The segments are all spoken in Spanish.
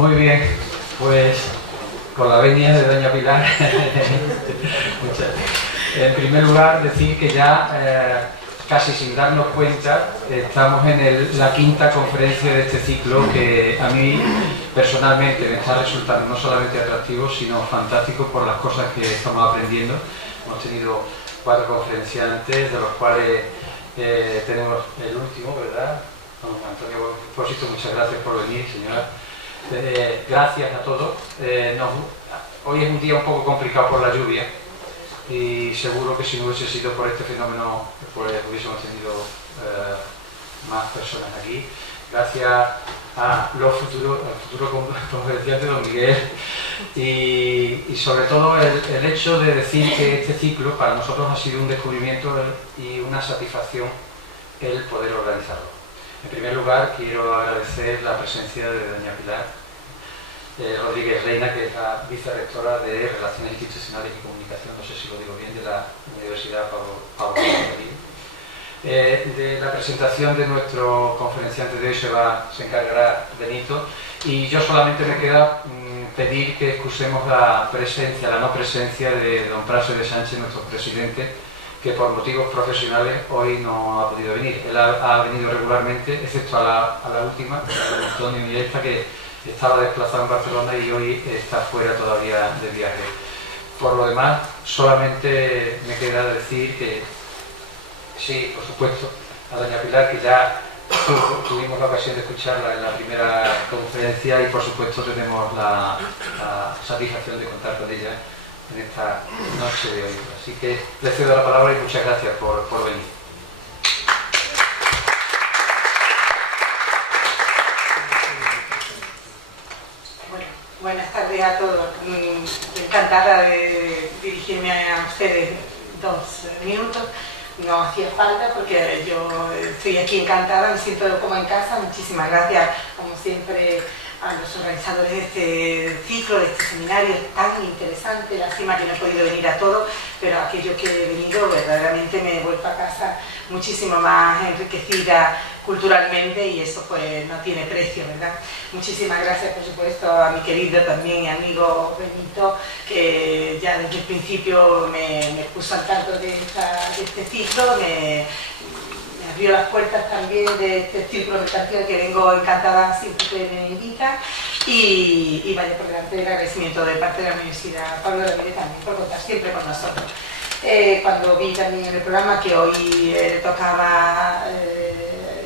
Muy bien, pues con la venia de doña Pilar, en primer lugar decir que ya casi sin darnos cuenta estamos en la quinta conferencia de este ciclo, que a mí personalmente me está resultando no solamente atractivo sino fantástico por las cosas que estamos aprendiendo. Hemos tenido 4 conferenciantes, de los cuales tenemos el último, ¿verdad? Don Antonio Expósito, muchas gracias por venir, señora. Gracias a todos. Hoy es un día un poco complicado por la lluvia y seguro que si no hubiese sido por este fenómeno pues hubiésemos tenido más personas aquí. Gracias a los futuros conferenciantes, don Miguel, y sobre todo el hecho de decir que este ciclo para nosotros ha sido un descubrimiento y una satisfacción el poder organizarlo. En primer lugar, quiero agradecer la presencia de doña Pilar Rodríguez Reina, que es la vicerrectora de Relaciones Institucionales y Comunicación, no sé si lo digo bien, de la Universidad Pablo Martín. De la presentación de nuestro conferenciante de hoy se encargará Benito, y yo solamente me queda pedir que excusemos la no presencia de don Prase de Sánchez, nuestro presidente, que por motivos profesionales hoy no ha podido venir. Él ha venido regularmente, excepto a la última, a Antonio y esta, que estaba desplazado en Barcelona y hoy está fuera todavía de viaje. Por lo demás, solamente me queda decir que sí, por supuesto, a doña Pilar, que ya tuvimos la ocasión de escucharla en la primera conferencia, y por supuesto tenemos la satisfacción de contar con ella en esta noche de hoy. Así que le cedo la palabra y muchas gracias por venir. Bueno, buenas tardes a todos. Encantada de dirigirme a ustedes 2 minutos. No hacía falta porque yo estoy aquí encantada, me siento como en casa. Muchísimas gracias, como siempre, a los organizadores de este ciclo, de este seminario tan interesante. Lástima que no he podido venir a todo, pero aquello que he venido verdaderamente me he vuelto a casa muchísimo más enriquecida culturalmente, y eso pues no tiene precio, ¿verdad? Muchísimas gracias, por supuesto, a mi querido también y amigo Benito, que ya desde el principio me puso al tanto de este ciclo, me abrió las puertas también de este círculo mercantil que vengo encantada siempre que me invitan, y vaya por delante del agradecimiento de parte de la Universidad Pablo Ramírez también por contar siempre con nosotros. Cuando vi también en el programa que hoy tocaba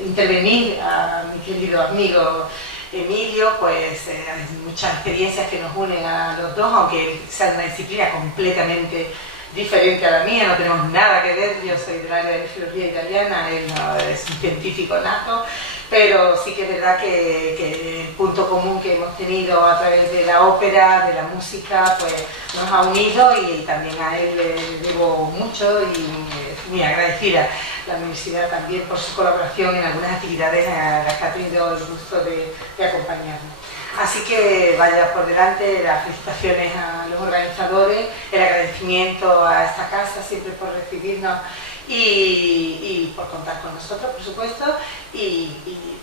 intervenir a mi querido amigo Emilio, pues hay muchas experiencias que nos unen a los dos, aunque sea una disciplina completamente diferente a la mía, no tenemos nada que ver. Yo soy del área de filología italiana, él no, es un científico nato, pero sí que es verdad que el punto común que hemos tenido a través de la ópera, de la música, pues nos ha unido, y también a él le debo mucho y muy agradecida la universidad también por su colaboración en algunas actividades a las que ha tenido el gusto de acompañarnos. Así que vaya por delante las felicitaciones a los organizadores, el agradecimiento a esta casa siempre por recibirnos y por contar con nosotros, por supuesto, y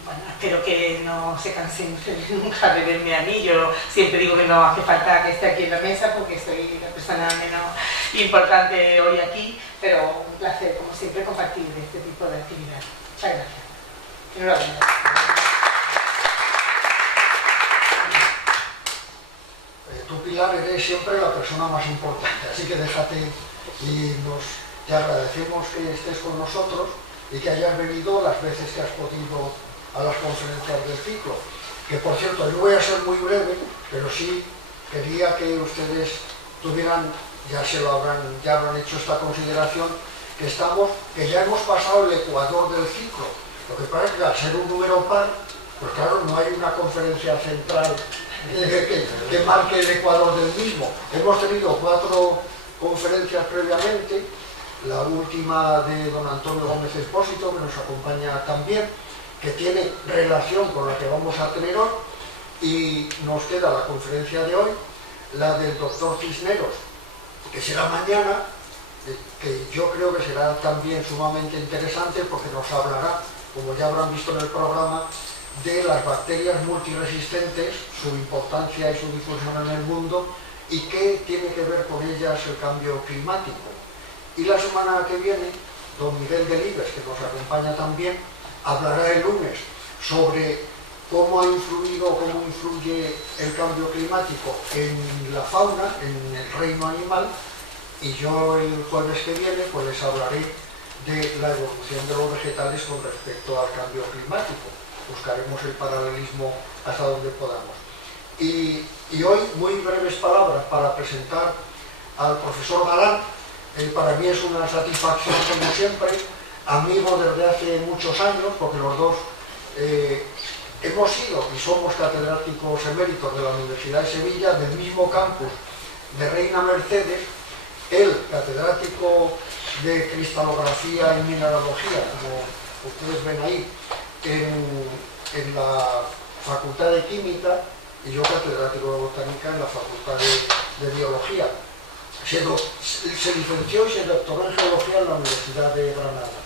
bueno, espero que no se cansen nunca de verme a mí. Yo siempre digo que no hace falta que esté aquí en la mesa porque soy la persona menos importante hoy aquí, pero un placer, como siempre, compartir este tipo de actividades. Muchas gracias. Enhorabuena. Tú, Pilar, eres siempre la persona más importante, así que déjate, y te agradecemos que estés con nosotros y que hayas venido las veces que has podido a las conferencias del ciclo. Que, por cierto, yo voy a ser muy breve, pero sí quería que ustedes tuvieran, ya habrán hecho esta consideración, que ya hemos pasado el ecuador del ciclo. Lo que pasa es que al ser un número par, pues claro, no hay una conferencia central que marque el ecuador del mismo. Hemos tenido 4 conferencias previamente, la última de don Antonio Gómez Expósito, que nos acompaña también, que tiene relación con la que vamos a tener hoy, y nos queda la conferencia de hoy, la del doctor Cisneros, que será mañana, que yo creo que será también sumamente interesante porque nos hablará, como ya habrán visto en el programa, de las bacterias multiresistentes, su importancia y su difusión en el mundo y qué tiene que ver con ellas el cambio climático. Y la semana que viene, don Miguel Delibes, que nos acompaña también, hablará el lunes sobre cómo ha influido, cómo influye el cambio climático en la fauna, en el reino animal, y yo el jueves que viene pues les hablaré de la evolución de los vegetales con respecto al cambio climático. Buscaremos el paralelismo hasta donde podamos. Y hoy, muy breves palabras para presentar al profesor Galán. Para mí es una satisfacción, como siempre, amigo desde hace muchos años, porque los dos hemos sido y somos catedráticos eméritos de la Universidad de Sevilla, del mismo campus de Reina Mercedes, él catedrático de cristalografía y mineralogía, como ustedes ven ahí, en la Facultad de Química, y yo catedrático de botánica en la Facultad de Biología. Se licenció y se doctoró en geología en la Universidad de Granada.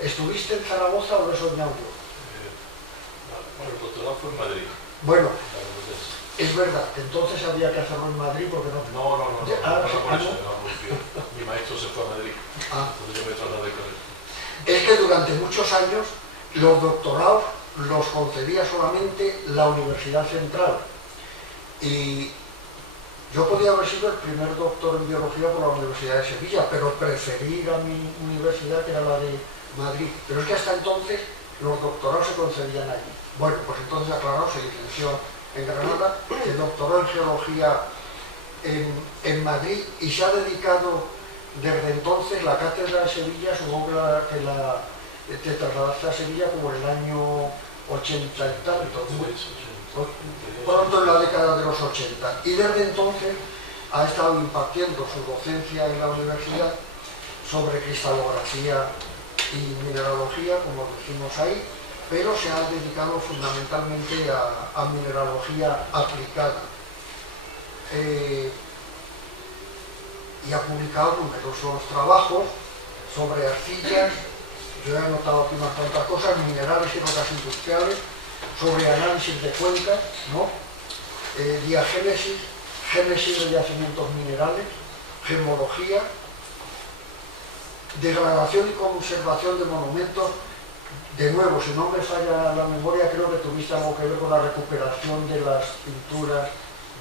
¿Estuviste en Zaragoza o lo he soñado yo? Bueno, el doctorado fue en Madrid. Bueno, es verdad, entonces había que hacerlo en Madrid porque no... No, mi maestro se fue a Madrid, entonces yo me trasladé con él. Es que durante muchos años los doctorados los concedía solamente la Universidad Central. Y yo podía haber sido el primer doctor en biología por la Universidad de Sevilla, pero preferí ir a mi universidad, que era la de Madrid. Pero es que hasta entonces los doctorados se concedían allí. Bueno, pues entonces aclaró, se licenció en Granada, se doctoró en geología en Madrid y se ha dedicado desde entonces la cátedra de Sevilla, supongo que te trasladaste a Sevilla como en el año 80 y tanto, pronto en la década de los 80, y desde entonces ha estado impartiendo su docencia en la universidad sobre cristalografía y mineralogía, como decimos ahí, pero se ha dedicado fundamentalmente a mineralogía aplicada. Y ha publicado numerosos trabajos sobre arcillas, yo he anotado aquí unas cuantas cosas, minerales y rocas industriales, sobre análisis de cuencas, ¿no? Diagénesis, génesis de yacimientos minerales, gemología, degradación y conservación de monumentos. De nuevo, si no me falla la memoria, creo que tuviste algo que ver con la recuperación de las pinturas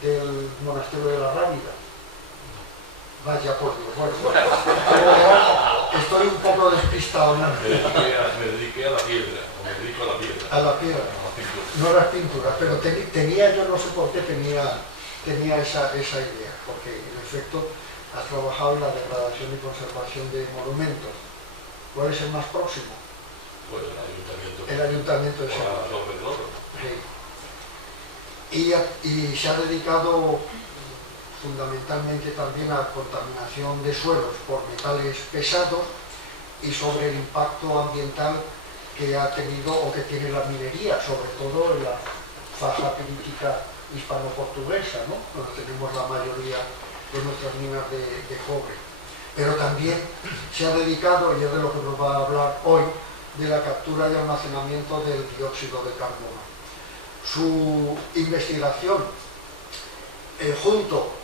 del monasterio de la Rábida. Vaya por Dios, bueno, estoy un poco despistado. ¿No? Me dediqué a la piedra, o me dedico a la piedra. A la piedra, no las pinturas, pero tenía, yo no sé por qué tenía esa idea, porque en efecto has trabajado en la degradación y conservación de monumentos. ¿Cuál es el más próximo? Pues el ayuntamiento. El ayuntamiento de Sevilla. Sí. Y se ha dedicado fundamentalmente también a contaminación de suelos por metales pesados y sobre el impacto ambiental que ha tenido o que tiene la minería, sobre todo en la faja pirítica hispano-portuguesa, ¿no? Donde tenemos la mayoría de nuestras minas de cobre. Pero también se ha dedicado, y es de lo que nos va a hablar hoy, de la captura y almacenamiento del dióxido de carbono. Su investigación, junto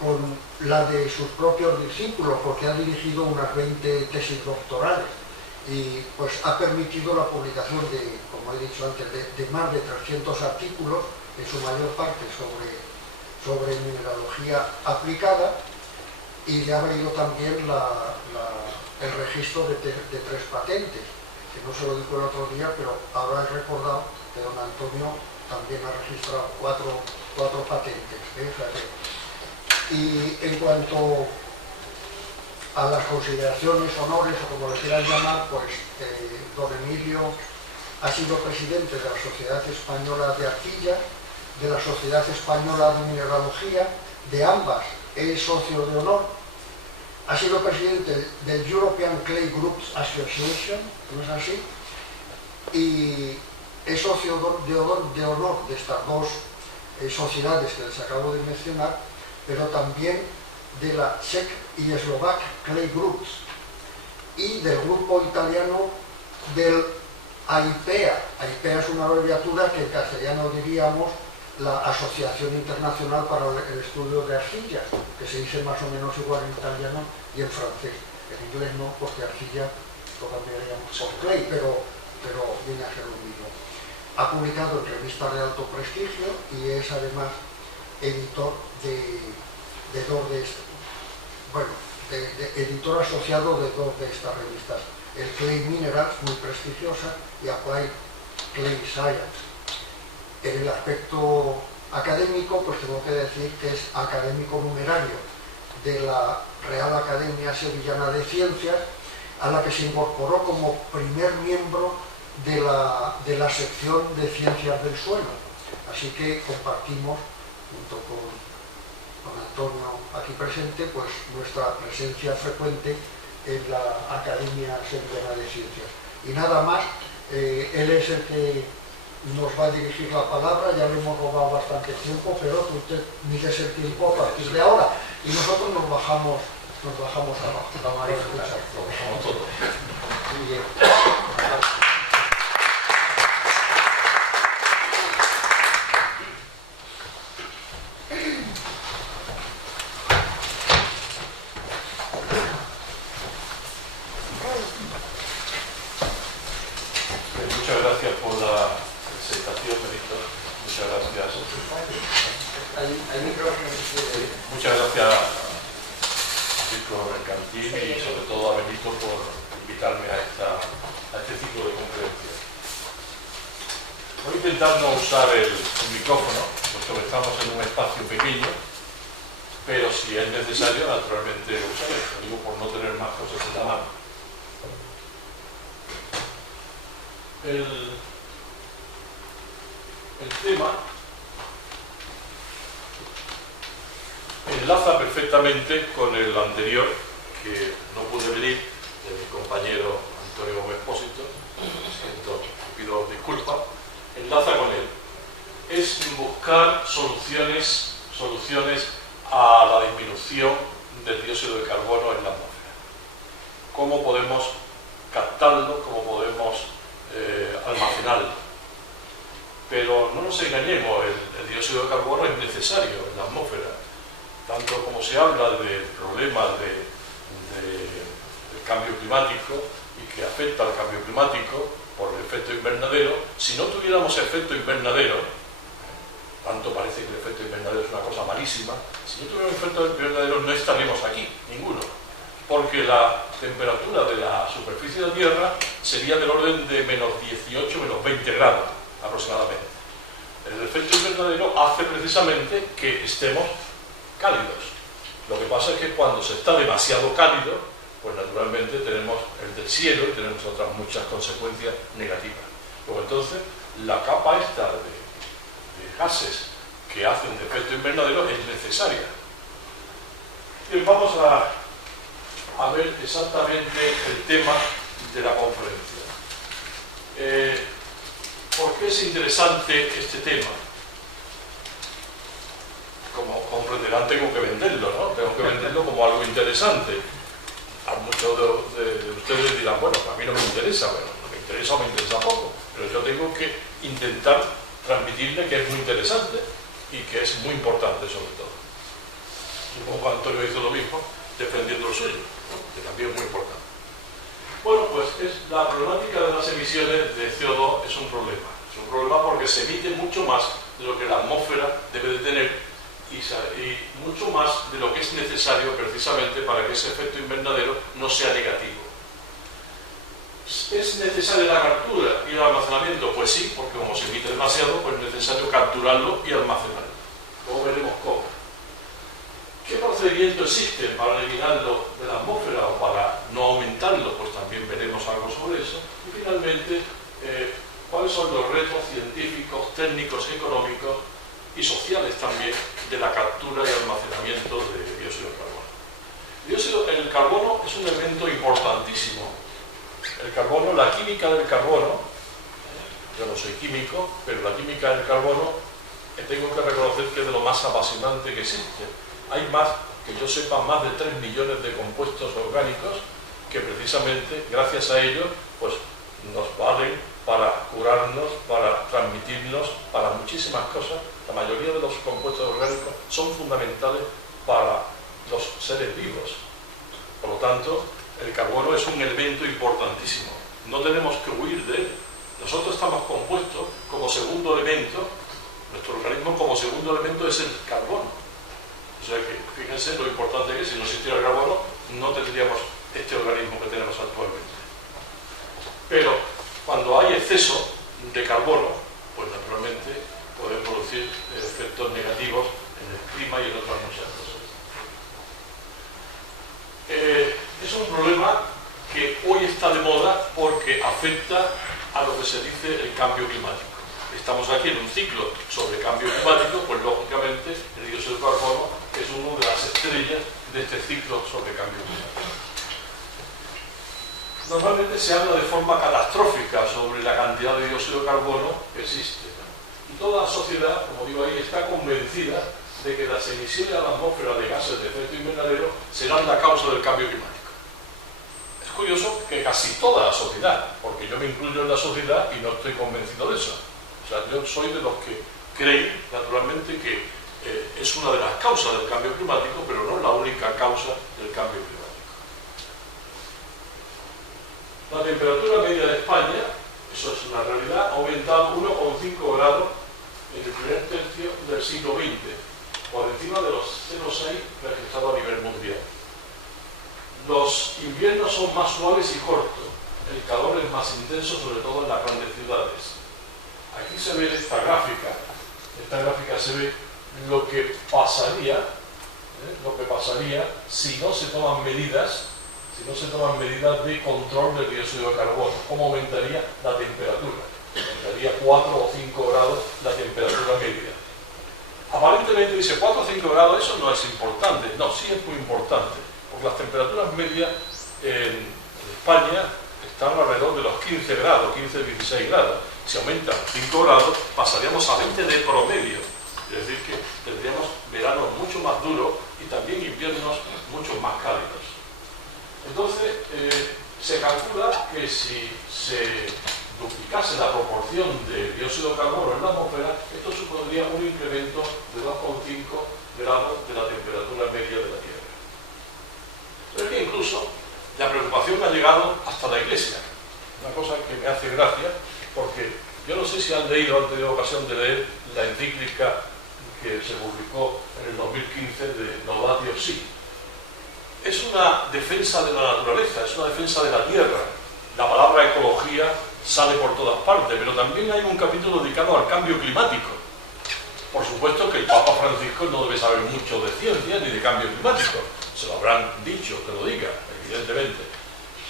con la de sus propios discípulos, porque ha dirigido unas 20 tesis doctorales, y pues ha permitido la publicación de, como he dicho antes, de más de 300 artículos, en su mayor parte sobre mineralogía aplicada, y le ha valido también el registro de 3 patentes, que no se lo dijo el otro día, pero ahora he recordado que don Antonio también ha registrado 4 patentes. Y en cuanto a las consideraciones, honores, o como le quieran llamar, pues don Emilio ha sido presidente de la Sociedad Española de Arcilla, de la Sociedad Española de Mineralogía, de ambas es socio de honor, ha sido presidente del European Clay Groups Association, ¿no es así? Y es socio de honor de estas dos sociedades que les acabo de mencionar, pero también de la Czech y Slovak Clay Groups y del grupo italiano del AIPEA. AIPEA es una abreviatura que en castellano diríamos la Asociación Internacional para el Estudio de Arcillas, que se dice más o menos igual en italiano y en francés. En inglés no, porque arcilla lo cambiaríamos por clay, pero viene a ser lo mismo. Ha publicado en revistas de alto prestigio y es además editor editor asociado de dos de estas revistas, el Clay Minerals, muy prestigiosa, y Applied Clay Science. En el aspecto académico, pues tengo que decir que es académico numerario de la Real Academia Sevillana de Ciencias, a la que se incorporó como primer miembro de la sección de Ciencias del Suelo. Así que compartimos, junto con Antonio aquí presente, pues nuestra presencia frecuente en la Academia Sevillana de Ciencias. Y nada más, él es el que nos va a dirigir la palabra. Ya le hemos robado bastante tiempo, pero usted mides el tiempo a partir de ahora y nosotros nos bajamos abajo. Vamos todos. Muy bien. Muchas gracias por la presentación, Benito. Muchas gracias. Muchas gracias a Francisco Mercantil y sobre todo a Benito por invitarme a este ciclo de conferencias. Voy a intentar no usar el micrófono, puesto que estamos en un espacio pequeño, pero si es necesario, naturalmente lo usaré. Lo digo por no tener más cosas en la mano. El tema enlaza perfectamente con el anterior, que no pude venir, de mi compañero Antonio Gómez Pósito, pido disculpas, enlaza con él. Es buscar soluciones a la disminución del dióxido de carbono en la atmósfera. ¿Cómo podemos captarlo? ¿Cómo podemos almacenarlo? Pero no nos engañemos, el dióxido de carbono es necesario en la atmósfera, tanto como se habla del problema del cambio climático y que afecta al cambio climático por el efecto invernadero. Si no tuviéramos efecto invernadero, tanto parece que el efecto invernadero es una cosa malísima, si no tuviéramos efecto invernadero no estaríamos aquí, ninguno, porque la temperatura de la superficie de la Tierra sería del orden de menos 18, menos 20 grados aproximadamente. El efecto invernadero hace precisamente que estemos cálidos. Lo que pasa es que cuando se está demasiado cálido, pues naturalmente tenemos el del cielo y tenemos otras muchas consecuencias negativas. Luego entonces, la capa esta de gases que hacen de efecto invernadero es necesaria. Bien, vamos a ver exactamente el tema de la conferencia. ¿Por qué es interesante este tema? Como comprenderán, tengo que venderlo, ¿no? Tengo que venderlo como algo interesante. A muchos de ustedes dirán, bueno, a mí no me interesa. Bueno, no me interesa o me interesa poco, pero yo tengo que intentar transmitirle que es muy interesante y que es muy importante sobre todo. Supongo que Antonio hizo lo mismo, defendiendo lo suyo, que también es muy importante. Bueno, pues la problemática de las emisiones de CO2 es un problema. Es un problema porque se emite mucho más de lo que la atmósfera debe de tener y mucho más de lo que es necesario precisamente para que ese efecto invernadero no sea negativo. ¿Es necesaria la captura y el almacenamiento? Pues sí, porque como se emite demasiado, pues es necesario capturarlo y almacenarlo. Luego veremos cómo. ¿Qué procedimiento existe para eliminarlo de la atmósfera o para no aumentarlo? Pues también veremos algo sobre eso. Y finalmente, ¿cuáles son los retos científicos, técnicos, económicos y sociales también de la captura y almacenamiento de dióxido de carbono? El carbono es un elemento importantísimo. El carbono, la química del carbono, yo no soy químico, pero la química del carbono tengo que reconocer que es de lo más apasionante que existe. Hay más, que yo sepa, más de 3 millones de compuestos orgánicos que precisamente, gracias a ellos, pues nos valen para curarnos, para transmitirnos, para muchísimas cosas. La mayoría de los compuestos orgánicos son fundamentales para los seres vivos. Por lo tanto, el carbono es un elemento importantísimo. No tenemos que huir de él. Nosotros estamos compuestos como segundo elemento, nuestro organismo como segundo elemento es el carbono. O sea que fíjense lo importante que es, si no existiera el carbono, no tendríamos este organismo que tenemos actualmente. Pero cuando hay exceso de carbono, pues naturalmente pueden producir efectos negativos en el clima y en otras muchas cosas. Es un problema que hoy está de moda porque afecta a lo que se dice el cambio climático. Estamos aquí en un ciclo sobre cambio climático, pues lógicamente el dióxido de carbono es una de las estrellas de este ciclo sobre cambio climático. Normalmente se habla de forma catastrófica sobre la cantidad de dióxido de carbono que existe. Y toda la sociedad, como digo ahí, está convencida de que las emisiones a la atmósfera de gases de efecto invernadero serán la causa del cambio climático. Es curioso que casi toda la sociedad, porque yo me incluyo en la sociedad y no estoy convencido de eso. O sea, yo soy de los que creen, naturalmente, que es una de las causas del cambio climático, pero no es la única causa del cambio climático. La temperatura media de España, eso es una realidad, ha aumentado 1,5 grados en el primer tercio del siglo XX, por encima de los 0,6 registrados a nivel mundial. Los inviernos son más suaves y cortos, el calor es más intenso, sobre todo en las grandes ciudades. Aquí se ve esta gráfica se ve lo que pasaría si no se toman medidas de control del dióxido de carbono. ¿Cómo aumentaría la temperatura? Aumentaría 4 o 5 grados la temperatura media. Aparentemente dice 4 o 5 grados, eso no es importante. No, sí es muy importante, porque las temperaturas medias en España están alrededor de los 15 grados, 15-16 grados. Si aumentan 5 grados, pasaríamos a 20 de promedio. Es decir, que tendríamos veranos mucho más duros y también inviernos mucho más cálidos. Entonces, se calcula que si se duplicase la proporción de dióxido de carbono en la atmósfera, esto supondría un incremento de 2,5 grados de la temperatura media de la Tierra. Pero es que incluso la preocupación ha llegado hasta la Iglesia. Una cosa que me hace gracia, porque yo no sé si han leído, han tenido ocasión de leer la encíclica que se publicó en el 2015 de Laudatio Si. Es una defensa de la naturaleza, es una defensa de la tierra. La palabra ecología sale por todas partes, pero también hay un capítulo dedicado al cambio climático. Por supuesto que el Papa Francisco no debe saber mucho de ciencia ni de cambio climático. Se lo habrán dicho, que lo diga, evidentemente.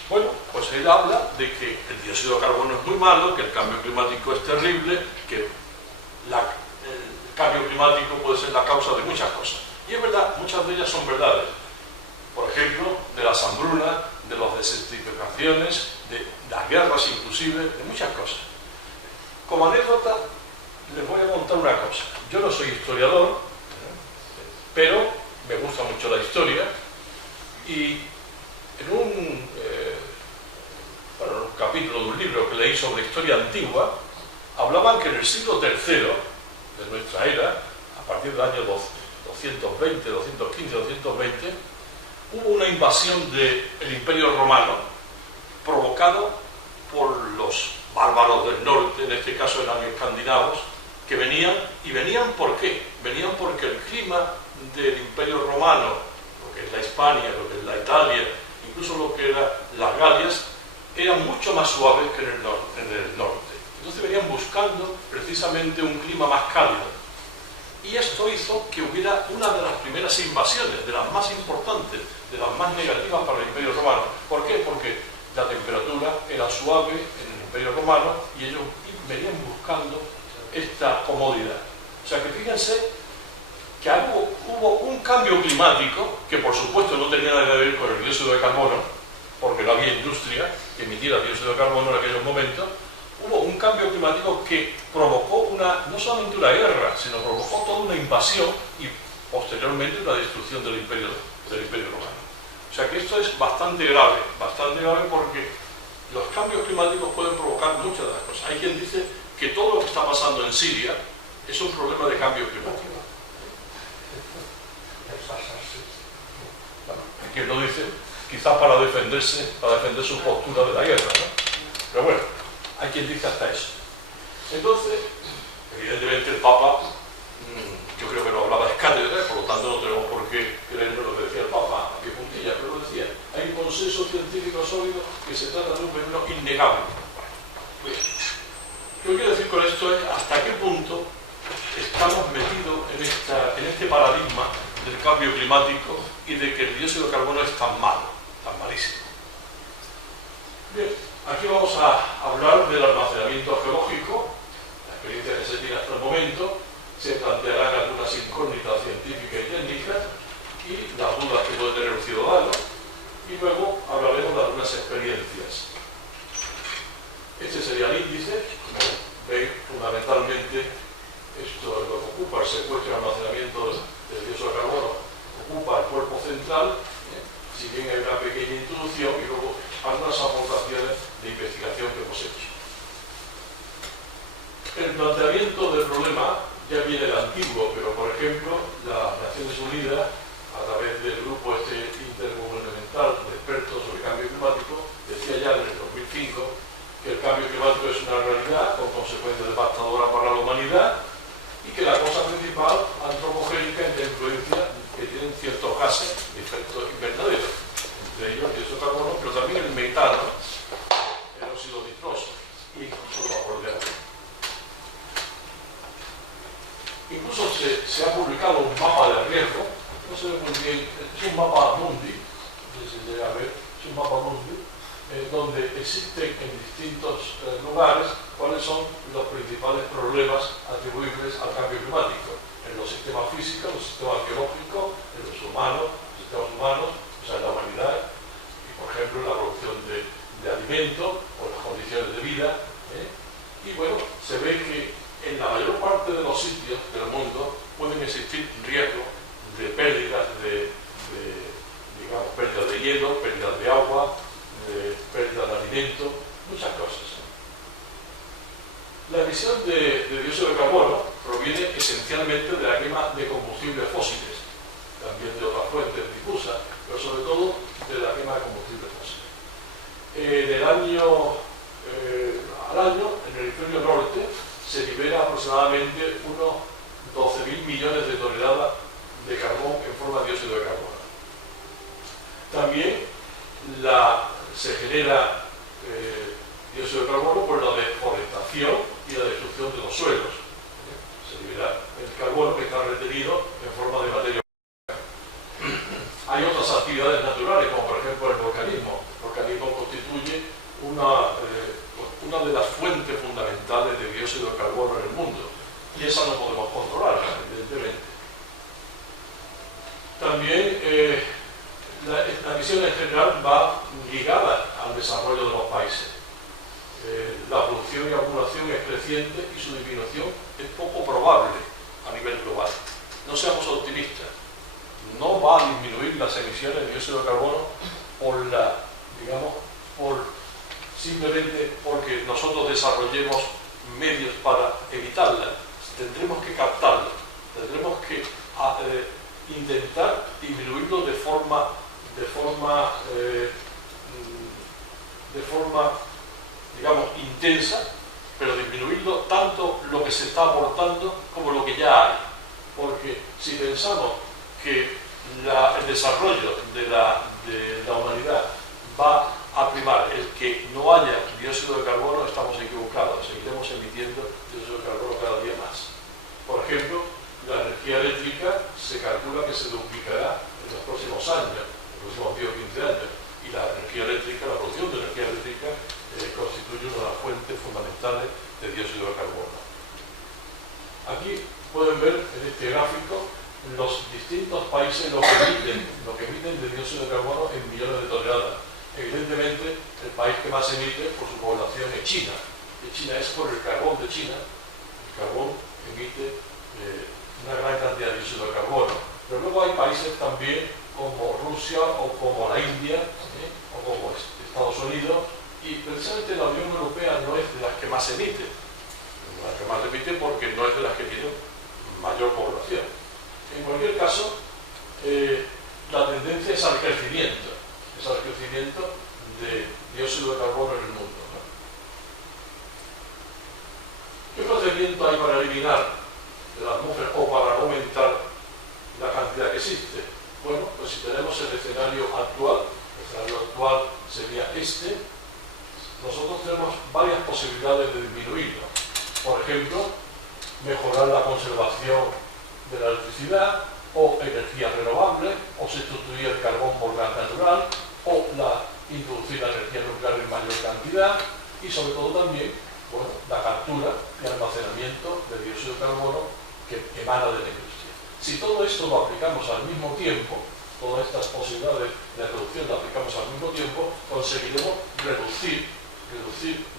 Bueno, pues él habla de que el dióxido de carbono es muy malo, que el cambio climático es terrible, que el cambio climático puede ser la causa de muchas cosas. Y es verdad, muchas de ellas son verdades. Por ejemplo, de las hambrunas, de las desertificaciones, de las guerras inclusive, de muchas cosas. Como anécdota, les voy a contar una cosa. Yo no soy historiador, pero me gusta mucho la historia, y en un capítulo de un libro que leí sobre historia antigua, hablaban que en el siglo III de nuestra era, a partir del año 220, 215, 220, hubo una invasión del Imperio Romano provocado por los bárbaros del norte, en este caso eran escandinavos, que venían. ¿Y venían por qué? Venían porque el clima del Imperio Romano, lo que es la Hispania, lo que es la Italia, incluso lo que eran las Galias, eran mucho más suaves que en el norte. Entonces venían buscando precisamente un clima más cálido. Y esto hizo que hubiera una de las primeras invasiones, de las más importantes, de las más negativas para el Imperio Romano. ¿Por qué? Porque la temperatura era suave en el Imperio Romano y ellos venían buscando esta comodidad. O sea que fíjense que hubo un cambio climático que por supuesto no tenía nada que ver con el dióxido de carbono, porque no había industria que emitiera dióxido de carbono en aquellos momentos. Hubo un cambio climático que provocó no solamente una guerra, sino provocó toda una invasión y posteriormente la destrucción del Imperio Romano. O sea que esto es bastante grave porque los cambios climáticos pueden provocar muchas de las cosas. Hay quien dice que todo lo que está pasando en Siria es un problema de cambio climático. Bueno, hay quien lo dice quizás para defender su postura de la guerra, ¿no? Pero bueno, hay quien dice hasta eso. Entonces, evidentemente el Papa, yo creo que lo hablaba de cátedra, por lo tanto no tenemos por qué creer lo que decía el Papa, a qué puntilla, pero lo decía, hay un consenso científico sólido que se trata de un fenómeno innegable. Bueno, lo que quiero decir con esto es hasta qué punto estamos metidos en este paradigma del cambio climático y de que el dióxido de carbono es tan malo, tan malísimo. Bien, aquí vamos a hablar del almacenamiento geológico, la experiencia que se tiene hasta el momento. Se plantearán algunas incógnitas científicas y técnicas y las dudas que puede tener un ciudadano, y luego hablaremos de algunas experiencias. Este sería el índice. Como veis, fundamentalmente esto es lo que ocupa: el secuestro y almacenamiento del dióxido de carbono ocupa el cuerpo central, si bien hay una pequeña introducción y luego algunas aportaciones de investigación que hemos hecho. El planteamiento del problema ya viene del antiguo, pero por ejemplo las Naciones Unidas, a través del grupo intergubernamental de expertos sobre cambio climático, decía ya en el 2005 que el cambio climático es una realidad con consecuencias devastadoras para la humanidad y que la causa principal antropogénica es la influencia que tienen ciertos gases de efecto invernadero, entre ellos el dióxido de carbono, pero también el metano, el óxido nitroso y incluso el vapor de agua. Incluso se ha publicado un mapa de riesgo, no se ve muy bien, es un mapa mundi, no sé si se llega a ver, es un mapa mundi, donde existen en distintos lugares cuáles son los principales problemas atribuibles al cambio climático, en los sistemas físicos, en los sistemas geológicos, en los humanos, o sea, en la humanidad, y por ejemplo en la producción de alimentos o en las condiciones de vida, y bueno, se ve que en la mayor parte de los sitios del mundo pueden existir riesgos de pérdidas digamos, pérdidas de hielo, pérdidas de agua, de pérdidas de alimento, muchas cosas. La emisión de dióxido de carbono proviene esencialmente de la quema de combustibles fósiles, también de otras fuentes difusas, pero sobre todo de la quema de combustibles fósiles. Al año, en el hemisferio norte, se libera aproximadamente unos 12.000 millones de toneladas de carbón en forma de dióxido de carbono. También se genera dióxido de carbono por la deforestación y la destrucción de los suelos. Se libera el carbono que está retenido en forma de materia orgánica. Hay otras actividades naturales, como por ejemplo el volcanismo. El volcanismo constituye una de las fuentes fundamentales de dióxido de carbono en el mundo, y esa no podemos controlarla, evidentemente. También la emisión en general va ligada al desarrollo de los países. La producción y acumulación es creciente y su disminución es poco probable a nivel global. No seamos optimistas. No va a disminuir las emisiones de dióxido de carbono simplemente porque nosotros desarrollemos medios para evitarla. Tendremos que captarla, tendremos que intentar disminuirlo de forma digamos intensa, pero disminuirlo tanto lo que se está aportando como lo que ya hay, porque si pensamos que el desarrollo de la humanidad va a primar el que no haya dióxido de carbono, estamos equivocados, seguiremos emitiendo dióxido de carbono cada día más. Por ejemplo, la energía eléctrica se calcula que se duplicará en los próximos años, en los próximos 10 o 15 años, y la energía eléctrica, la producción de energía eléctrica constituye una de las fuentes fundamentales de dióxido de carbono. Aquí pueden ver en este gráfico los distintos países lo que emiten de dióxido de carbono en millones de toneladas. Evidentemente, el país que más emite por su población es China. Y China es por el carbón de China. El carbón emite una gran cantidad de dióxido de carbono. Pero luego hay países también como Rusia o como la India o como Estados Unidos Y precisamente la Unión Europea no es de las que más emite, porque no es de las que tienen mayor población. En cualquier caso, la tendencia es al crecimiento de dióxido de carbono en el mundo, ¿no? ¿Qué procedimiento hay para eliminar de la atmósfera o para aumentar la cantidad que existe? Bueno, pues si tenemos el escenario actual sería este. Nosotros tenemos varias posibilidades de disminuirlo. Por ejemplo, mejorar la conservación de la electricidad, o energías renovables, o sustituir el carbón por gas natural, o introducir la energía nuclear en mayor cantidad, y sobre todo también, bueno, la captura y almacenamiento de dióxido de carbono que emana de la industria. Si todo esto lo aplicamos al mismo tiempo, todas estas posibilidades de reducción las aplicamos al mismo tiempo, conseguiremos reducir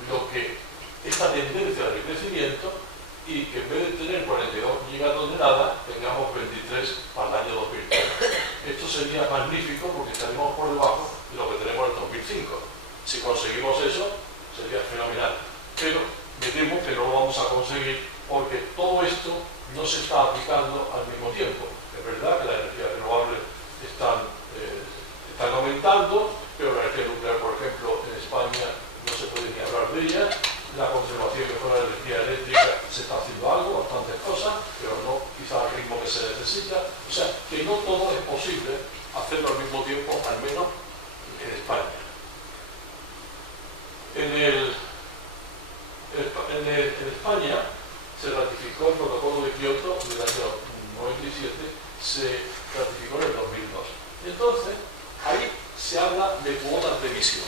lo que esta tendencia de crecimiento, y que en vez de tener 42 gigatoneladas tengamos 23 para el año 2030. Esto sería magnífico porque estaríamos por debajo de lo que tenemos en el 2005. Si conseguimos eso, sería fenomenal. Pero me temo que no lo vamos a conseguir porque todo esto no se está aplicando al mismo tiempo. Es verdad que las energías renovables están aumentando, pero la energía nuclear, por ejemplo, en España no se puede ni hablar de ella. La conservación y mejora de la energía eléctrica se está haciendo algo, bastantes cosas, pero no quizá al ritmo que se necesita. O sea, que no todo es posible hacerlo al mismo tiempo, al menos en España. En España se ratificó el protocolo de Kioto del año 97, se ratificó en el 2002. Entonces, ahí se habla de cuotas de emisión.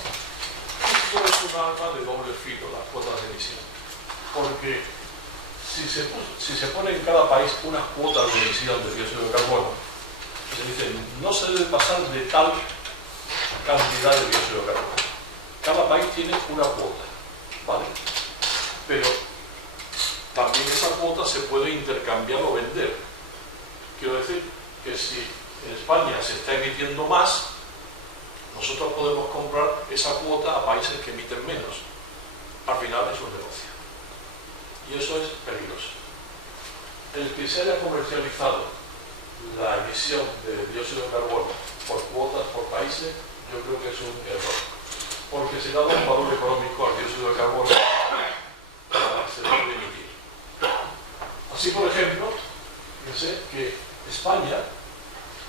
Esto es un arma de doble filo, las cuotas de emisión, porque si se pone en cada país unas cuotas de emisión de dióxido de carbono, se dice no se debe pasar de tal cantidad de dióxido de carbono. Cada país tiene una cuota, ¿vale? Pero también esa cuota se puede intercambiar o vender. Quiero decir que si en España se está emitiendo más, nosotros podemos comprar esa cuota a países que emiten menos. Al final es un negocio. Y eso es peligroso. El que se haya comercializado la emisión de dióxido de carbono por cuotas, por países, yo creo que es un error. Porque se da un valor económico al dióxido de carbono para que se debe emitir. Así, por ejemplo, fíjense que España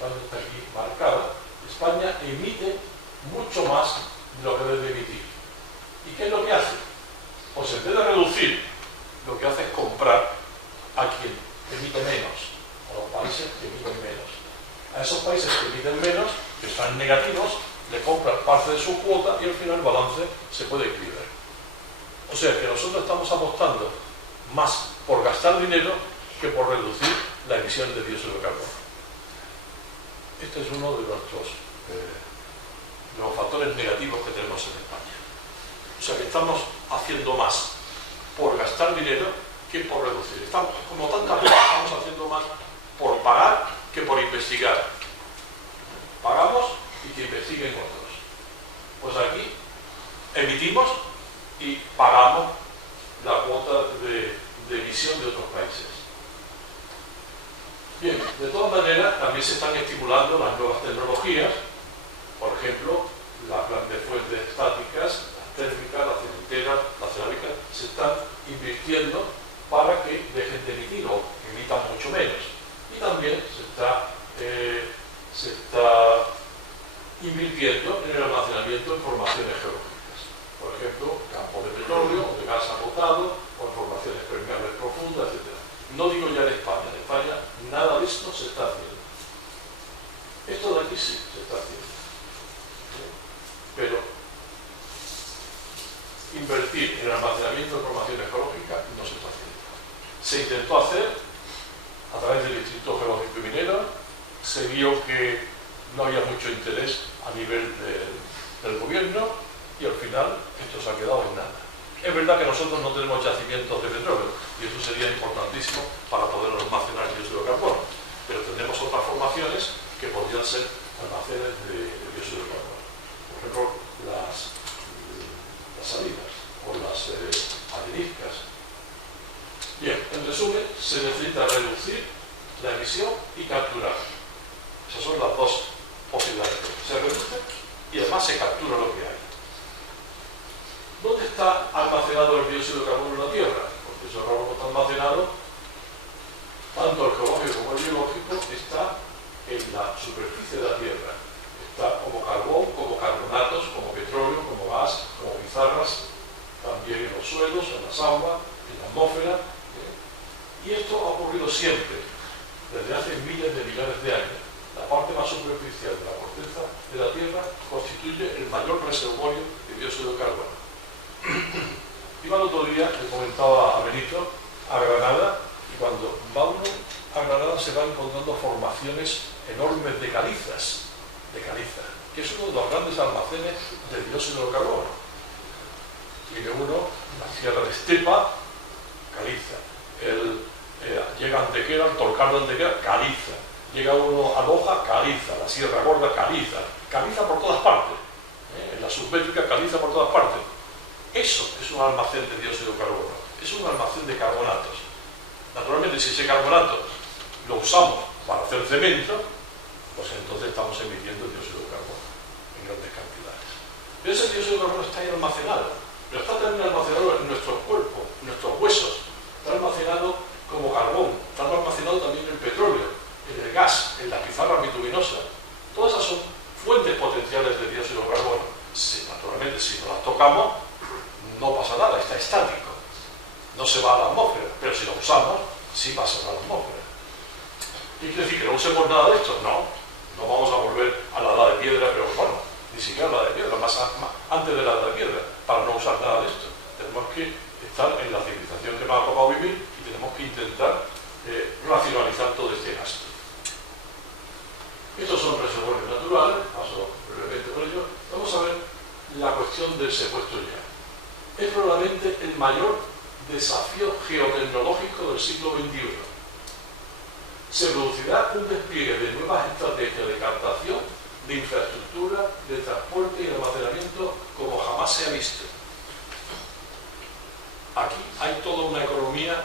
está aquí marcada, España emite mucho más de lo que debe emitir. ¿Y qué es lo que hace? Pues en vez de reducir, lo que hace es comprar a quien emite menos, a los países que emiten menos. A esos países que emiten menos, que están negativos, le compran parte de su cuota y al final el balance se puede equilibrar. O sea que nosotros estamos apostando más por gastar dinero que por reducir la emisión de dióxido de carbono. Este es uno de los factores negativos que tenemos en España. O sea que estamos haciendo más por gastar dinero que por reducir. Estamos, como tantas veces, estamos haciendo más por pagar que por investigar. Pagamos y que investiguen otros. Pues aquí emitimos y pagamos la cuota de emisión de otros países. Bien, de todas maneras también se están estimulando las nuevas tecnologías, por ejemplo, las grandes fuentes estáticas, las térmicas, las cementeras, las cerámicas, se están invirtiendo para que dejen de emitir o emitan mucho menos. Y también se está invirtiendo en el almacenamiento de formaciones geológicas. Por ejemplo, campos de petróleo, o de gas agotado, o formaciones permeables profundas, etc. No digo ya en España nada de esto se está haciendo. Esto de aquí sí se está haciendo. Pero invertir en el almacenamiento de formaciones geológicas no se está haciendo. Se intentó hacer a través del Instituto Geológico y Minero, se vio que no había mucho interés a nivel del gobierno y al final esto se ha quedado en nada. Es verdad que nosotros no tenemos yacimientos de petróleo y eso sería importantísimo para poder almacenar dióxido de carbono, pero tenemos otras formaciones que podrían ser almacenes de dióxido de carbono. Por ejemplo, las y capturar. Esas son las dos posibilidades. Se reduce y además se captura lo que hay. ¿Dónde está almacenado el dióxido de carbono en la Tierra? Porque el dióxido de carbono está almacenado, tanto el geológico como el biológico, está en la superficie de la Tierra. Está como carbón, como carbonatos, como petróleo, como gas, como pizarras, también en los suelos, en las aguas, en la atmósfera. Y esto ha ocurrido siempre, desde hace miles de millones de años. La parte más superficial de la corteza de la Tierra constituye el mayor reservorio de dióxido de carbono. Iba el otro día, le comentaba a Benito, a Granada, y cuando va uno a Granada se va encontrando formaciones enormes de calizas, que es uno de los grandes almacenes de dióxido de carbono. Tiene uno la sierra de Estepa, caliza. Llega a Antequera, el Torcal de Antequera, caliza. Llega uno a Loja, caliza. La Sierra Gorda, caliza. Caliza por todas partes. En la submétrica, caliza por todas partes. Eso es un almacén de dióxido de carbono. Es un almacén de carbonatos. Naturalmente, si ese carbonato lo usamos para hacer cemento, pues entonces estamos emitiendo dióxido de carbono en grandes cantidades. Pero ese dióxido de carbono está ahí almacenado. Pero está también almacenado en nuestros cuerpos, en nuestros huesos. Está almacenado como carbón. Está almacenado también en el petróleo, en el gas, en las pizarras bituminosas. Todas esas son fuentes potenciales de dióxido de carbono. Sí, naturalmente, si no las tocamos, no pasa nada, está estático. No se va a la atmósfera, pero si lo usamos, sí pasa a la atmósfera. ¿Qué quiere decir? ¿Que no usemos nada de esto? No, no vamos a volver a la edad de piedra, pero bueno, ni siquiera a la edad de piedra, más antes de la edad de piedra, para no usar nada de esto. Tenemos que estar en la civilización que nos ha tocado vivir y tenemos que intentar racionalizar todo este gasto. Estos son reservorios naturales, paso brevemente por ello. Vamos a ver la cuestión del secuestro ya. Es probablemente el mayor desafío geotecnológico del siglo XXI. Se producirá un despliegue de nuevas estrategias de captación, de infraestructura, de transporte y de almacenamiento como jamás se ha visto. Aquí hay toda una economía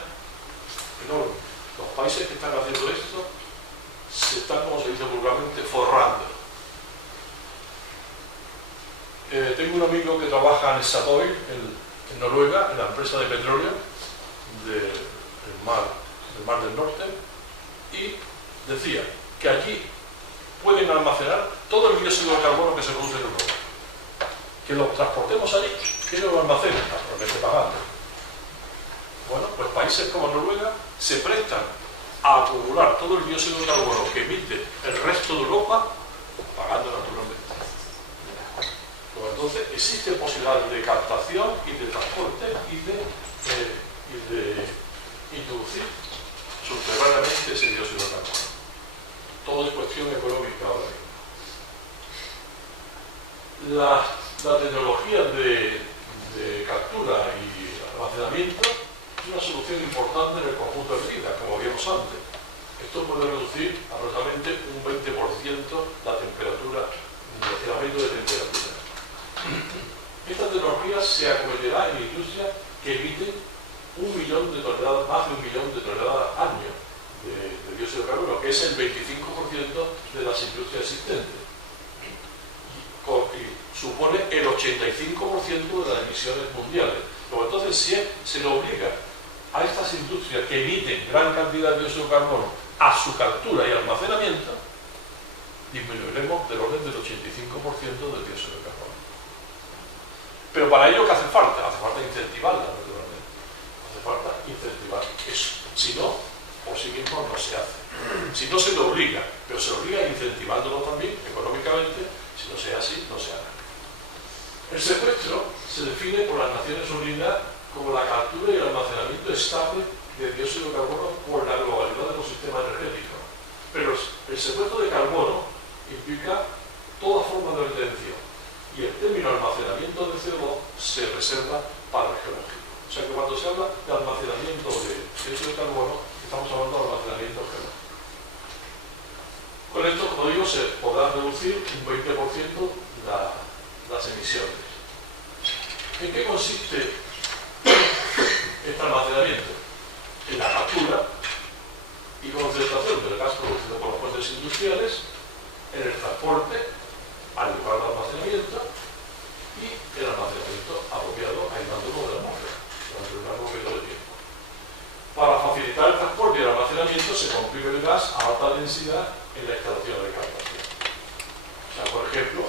enorme. Los países que están haciendo esto se están, como se dice vulgarmente, forrando. Tengo un amigo que trabaja en Statoil, en Noruega, en la empresa de petróleo del Mar del Norte, y decía que allí pueden almacenar todo el dióxido de carbono que se produce en Europa. Que lo transportemos allí, que lo almacenen, naturalmente pagando. Bueno, pues países como Noruega se prestan a acumular todo el dióxido de carbono que emite el resto de Europa, pagando naturalmente. Pues entonces existe posibilidad de captación y de transporte y de introducir subterráneamente ese dióxido de carbono. Todo es cuestión económica ahora mismo. La tecnología de captura y almacenamiento es una solución importante en el conjunto de medidas, como vimos antes. Esto puede reducir aproximadamente un 20% la temperatura, el aumento de temperatura. Esta tecnología se acometerá en industrias que emiten 1 millón de toneladas, más de 1 millón de toneladas al año de dióxido de carbono, que es el 25% de las industrias existentes. Y supone el 85% de las emisiones mundiales. Luego, entonces, si se le obliga a estas industrias que emiten gran cantidad de dióxido de carbono a su captura y almacenamiento, disminuiremos del orden del 85% del dióxido de carbono. Pero para ello, ¿qué hace falta? Hace falta incentivarla, naturalmente. Hace falta incentivar eso. Si no, por sí mismo no se hace. Si no se le obliga, pero se le obliga incentivándolo también económicamente, si no sea así, no se hará. El secuestro se define por las Naciones Unidas como la captura y el almacenamiento estable de dióxido de carbono por la globalidad de los sistemas energéticos. Pero el secuestro de carbono implica toda forma de retención y el término almacenamiento de CO2 se reserva para el geológico. O sea que cuando se habla de almacenamiento de dióxido de carbono, estamos hablando de almacenamiento geológico. Con esto, como digo, se podrá reducir un 20% las emisiones. ¿En qué consiste este almacenamiento? En la captura y concentración del gas producido por los el almacenamiento y el almacenamiento apropiado aislándolo de la atmósfera durante un largo periodo de tiempo. Para facilitar el transporte y el almacenamiento se comprime el gas a alta densidad en la instalación de captación. O sea, por ejemplo,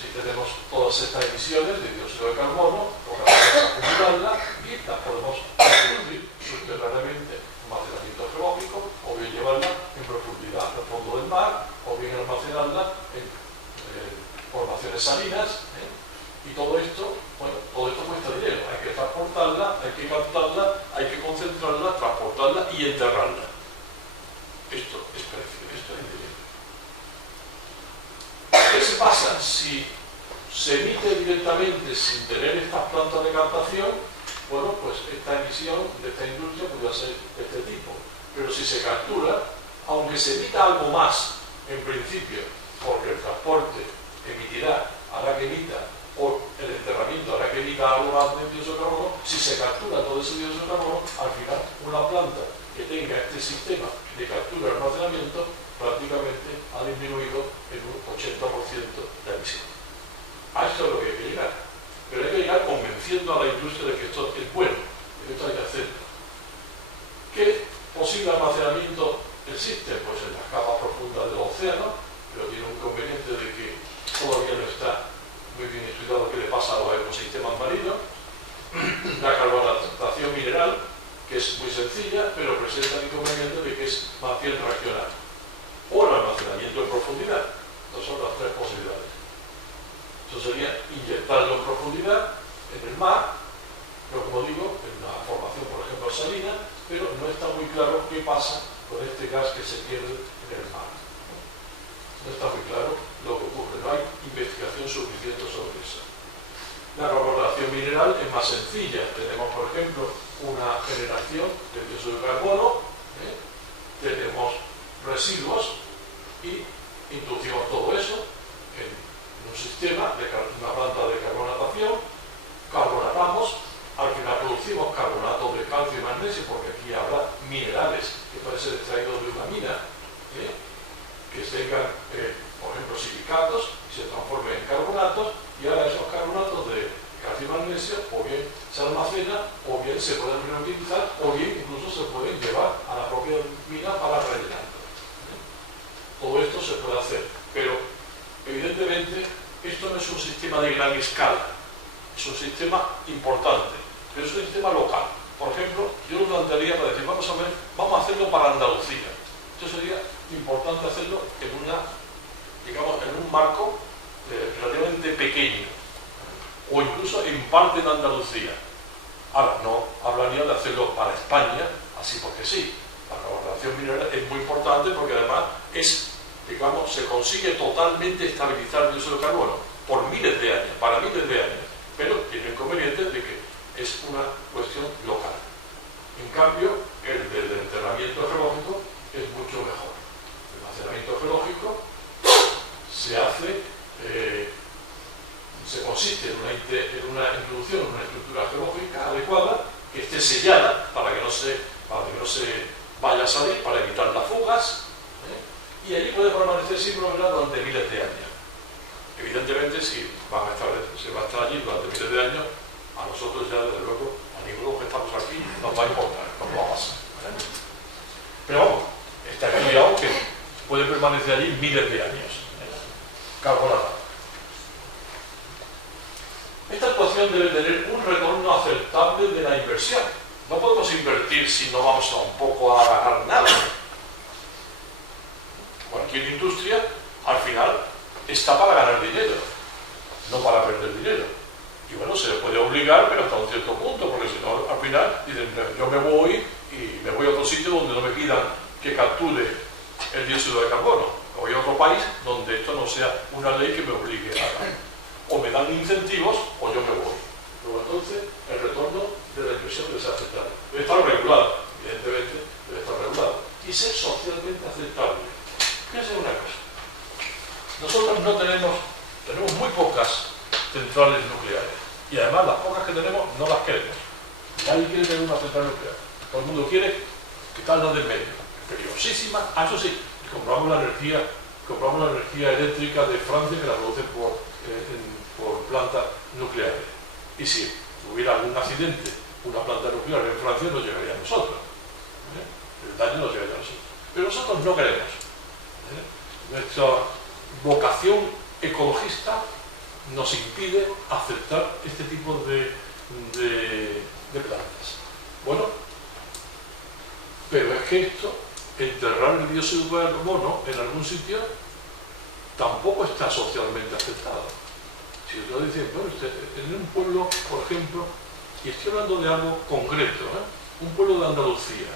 si tenemos todas estas emisiones de dióxido de carbono, lo que hacemos es acumularlas y las podemos introducir subterráneamente en almacenamiento geológico, o bien llevarlas en profundidad al fondo del mar, o bien almacenarlas en formaciones salinas, y todo esto, bueno, todo esto cuesta dinero. Hay que transportarla, hay que captarla, hay que concentrarla, transportarla y enterrarla. Esto es precio, esto es dinero. ¿Qué se pasa si se emite directamente sin tener estas plantas de captación? Bueno, pues esta emisión de esta industria podría ser de este tipo. Pero si se captura, aunque se emita algo más, en principio, porque el transporte emitirá, hará que emita, o el enterramiento hará que emita algo más de dióxido de carbono, si se captura todo ese dióxido de carbono, al final una planta que tenga este sistema de captura y almacenamiento prácticamente ha disminuido en un 80% la emisión. A esto es lo que hay que llegar. Pero hay que llegar convenciendo a la industria de que esto es bueno, de que esto hay que hacerlo. ¿Qué posible almacenamiento existe? Pues en las capas profundas del océano, pero tiene un inconveniente de que todavía no está muy bien estudiado qué le pasa a los ecosistemas marinos. La carbonatación mineral, que es muy sencilla, pero presenta el inconveniente de que es más bien reaccional. O el almacenamiento en profundidad. Estas son las tres posibilidades. Eso sería inyectarlo en profundidad, en el mar, pero como digo, en una formación, por ejemplo, salina, pero no está muy claro qué pasa con este gas que se pierde en el mar. No está muy claro lo que ocurre, no hay investigación suficiente sobre eso. La carbonatación mineral es más sencilla. Tenemos, por ejemplo, una generación de dióxido de carbono, tenemos residuos y introducimos todo eso en un sistema, una planta de carbonatación, carbonatamos, al final producimos carbonato de calcio y magnesio, porque aquí habrá minerales que pueden ser extraídos de una mina, que tengan, por ejemplo, silicatos, y se transformen en carbonatos, y ahora esos carbonatos de calcio y magnesio o bien se almacenan, o bien se pueden reutilizar, o bien incluso se pueden llevar a la propia mina para rellenarlo. Todo esto se puede hacer, pero evidentemente esto no es un sistema de gran escala, es un sistema importante, pero es un sistema local. Por ejemplo, yo lo plantearía para decir, vamos a hacerlo para Andalucía. Esto sería importante hacerlo en en un marco relativamente pequeño, o incluso en parte de Andalucía. Ahora, no hablaría de hacerlo para España, así porque sí. La carbonatación mineral es muy importante porque además se consigue totalmente estabilizar el dióxido de carbono por miles de años, para miles de años, pero tiene el inconveniente de que es una cuestión local. En cambio, el del enterramiento geológico es mucho mejor. El almacenamiento geológico se consiste en una introducción en una estructura geológica adecuada que esté sellada para que no se vaya a salir, para evitar las fugas, y allí puede permanecer sin problema durante miles de años. Evidentemente, si se va a estar allí durante miles de años, a nosotros ya, desde luego, a ninguno que estamos aquí, nos va a importar, nos va a pasar. Pero vamos, está estudiado que puede permanecer allí miles de años. Carbonata. Esta actuación debe tener un retorno aceptable de la inversión. No podemos invertir si no vamos tampoco a ganar nada. Cualquier industria, al final, está para ganar dinero, no para perder dinero. Y bueno, se le puede obligar, pero hasta un cierto punto, porque si no, al final, dicen, yo me voy y me voy a otro sitio donde no me pidan que capture el dióxido de carbono. Voy a otro país donde esto no sea una ley que me obligue a ganar. O me dan incentivos o yo me voy. Luego entonces el retorno de la inversión debe ser aceptable. Debe estar regulado, evidentemente debe estar regulado. Y ser socialmente aceptable. Fíjense una cosa. Nosotros tenemos muy pocas centrales nucleares. Y además las pocas que tenemos no las queremos. Nadie quiere tener una central nuclear. Todo el mundo quiere quitarla del medio. Peligrosísima. Eso sí, compramos la energía compramos la energía eléctrica de Francia que la producen por plantas nucleares. Y si hubiera algún accidente, una planta nuclear en Francia, nos llegaría a nosotros. El daño nos llegaría a nosotros. Pero nosotros no queremos. Nuestra vocación ecologista nos impide aceptar este tipo de plantas. Bueno, pero es que esto, enterrar el dióxido de carbono en algún sitio, tampoco está socialmente aceptado. Si yo decía, bueno, en un pueblo, por ejemplo, y estoy hablando de algo concreto, un pueblo de la Andalucía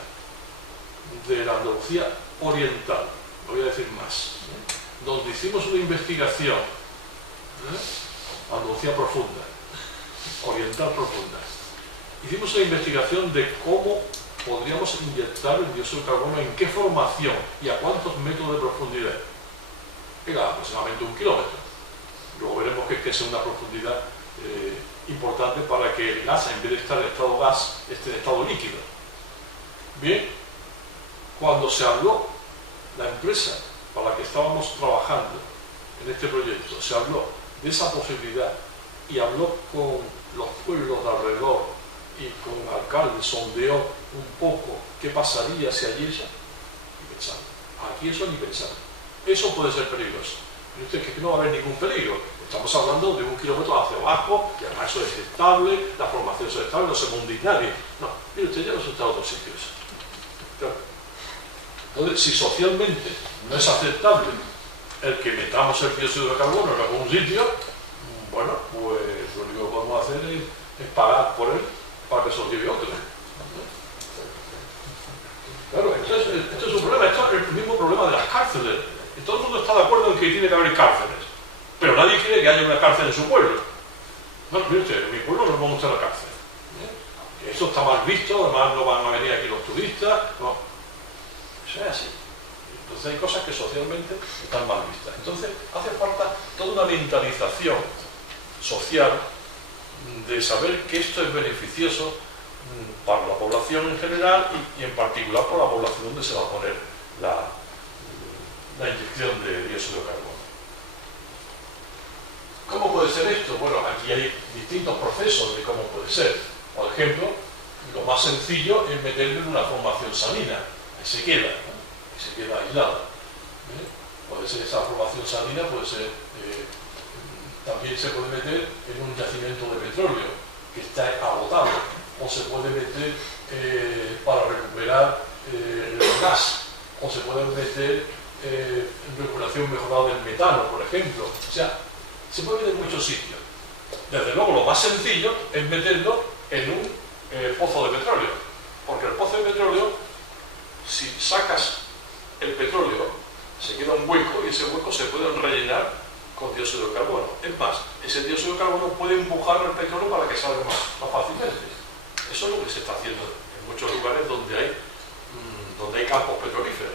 oriental, no voy a decir más, donde hicimos una investigación, Andalucía profunda, oriental profunda, hicimos una investigación de cómo podríamos inyectar el dióxido de carbono, en qué formación y a cuántos metros de profundidad. Era aproximadamente 1 kilómetro. Luego veremos que es una profundidad importante para que el gas, en vez de estar en estado gas, esté en estado líquido. Bien, cuando se habló, la empresa para la que estábamos trabajando en este proyecto, se habló de esa posibilidad y habló con los pueblos de alrededor y con el alcalde, sondeó un poco qué pasaría si allí eso, y pensaron, aquí eso ni pensar, eso puede ser peligroso. Y usted, que no va a haber ningún peligro, estamos hablando de 1 kilómetro hacia abajo, y además eso es estable, la formación es estable, no se hunde nadie. No, mire usted, ya no está en otros sitios. Claro. Entonces, si socialmente no es aceptable el que metamos el dióxido de carbono en algún sitio, bueno, pues lo único que podemos hacer es pagar por él para que se lo lleve otro. Claro, esto es un problema, esto es el mismo problema de las cárceles. Y todo el mundo está de acuerdo en que tiene que haber cárceles, pero nadie quiere que haya una cárcel en su pueblo. No, mire usted, en mi pueblo no vamos a usar la cárcel. Esto está mal visto, además no van a venir aquí los turistas. No. Eso es así. Entonces hay cosas que socialmente están mal vistas. Entonces hace falta toda una mentalización social de saber que esto es beneficioso para la población en general y en particular para la población donde se va a poner la inyección de dióxido de carbono. ¿Cómo puede ser esto? Bueno, aquí hay distintos procesos de cómo puede ser. Por ejemplo, lo más sencillo es meterlo en una formación salina, ahí se queda, ¿no? Y se queda aislado. Puede ser esa formación salina, puede ser, también se puede meter en un yacimiento de petróleo que está agotado, o se puede meter para recuperar el gas, o se puede meter en recuperación mejorada del metano, por ejemplo. O sea, se puede meter en muchos sitios. Desde luego, lo más sencillo es meterlo en un pozo de petróleo, porque el pozo de petróleo, si sacas el petróleo, se queda un hueco y ese hueco se puede rellenar con dióxido de carbono. Es más, ese dióxido de carbono puede empujar el petróleo para que salga más fácilmente. Eso es lo que se está haciendo en muchos lugares donde hay campos petrolíferos.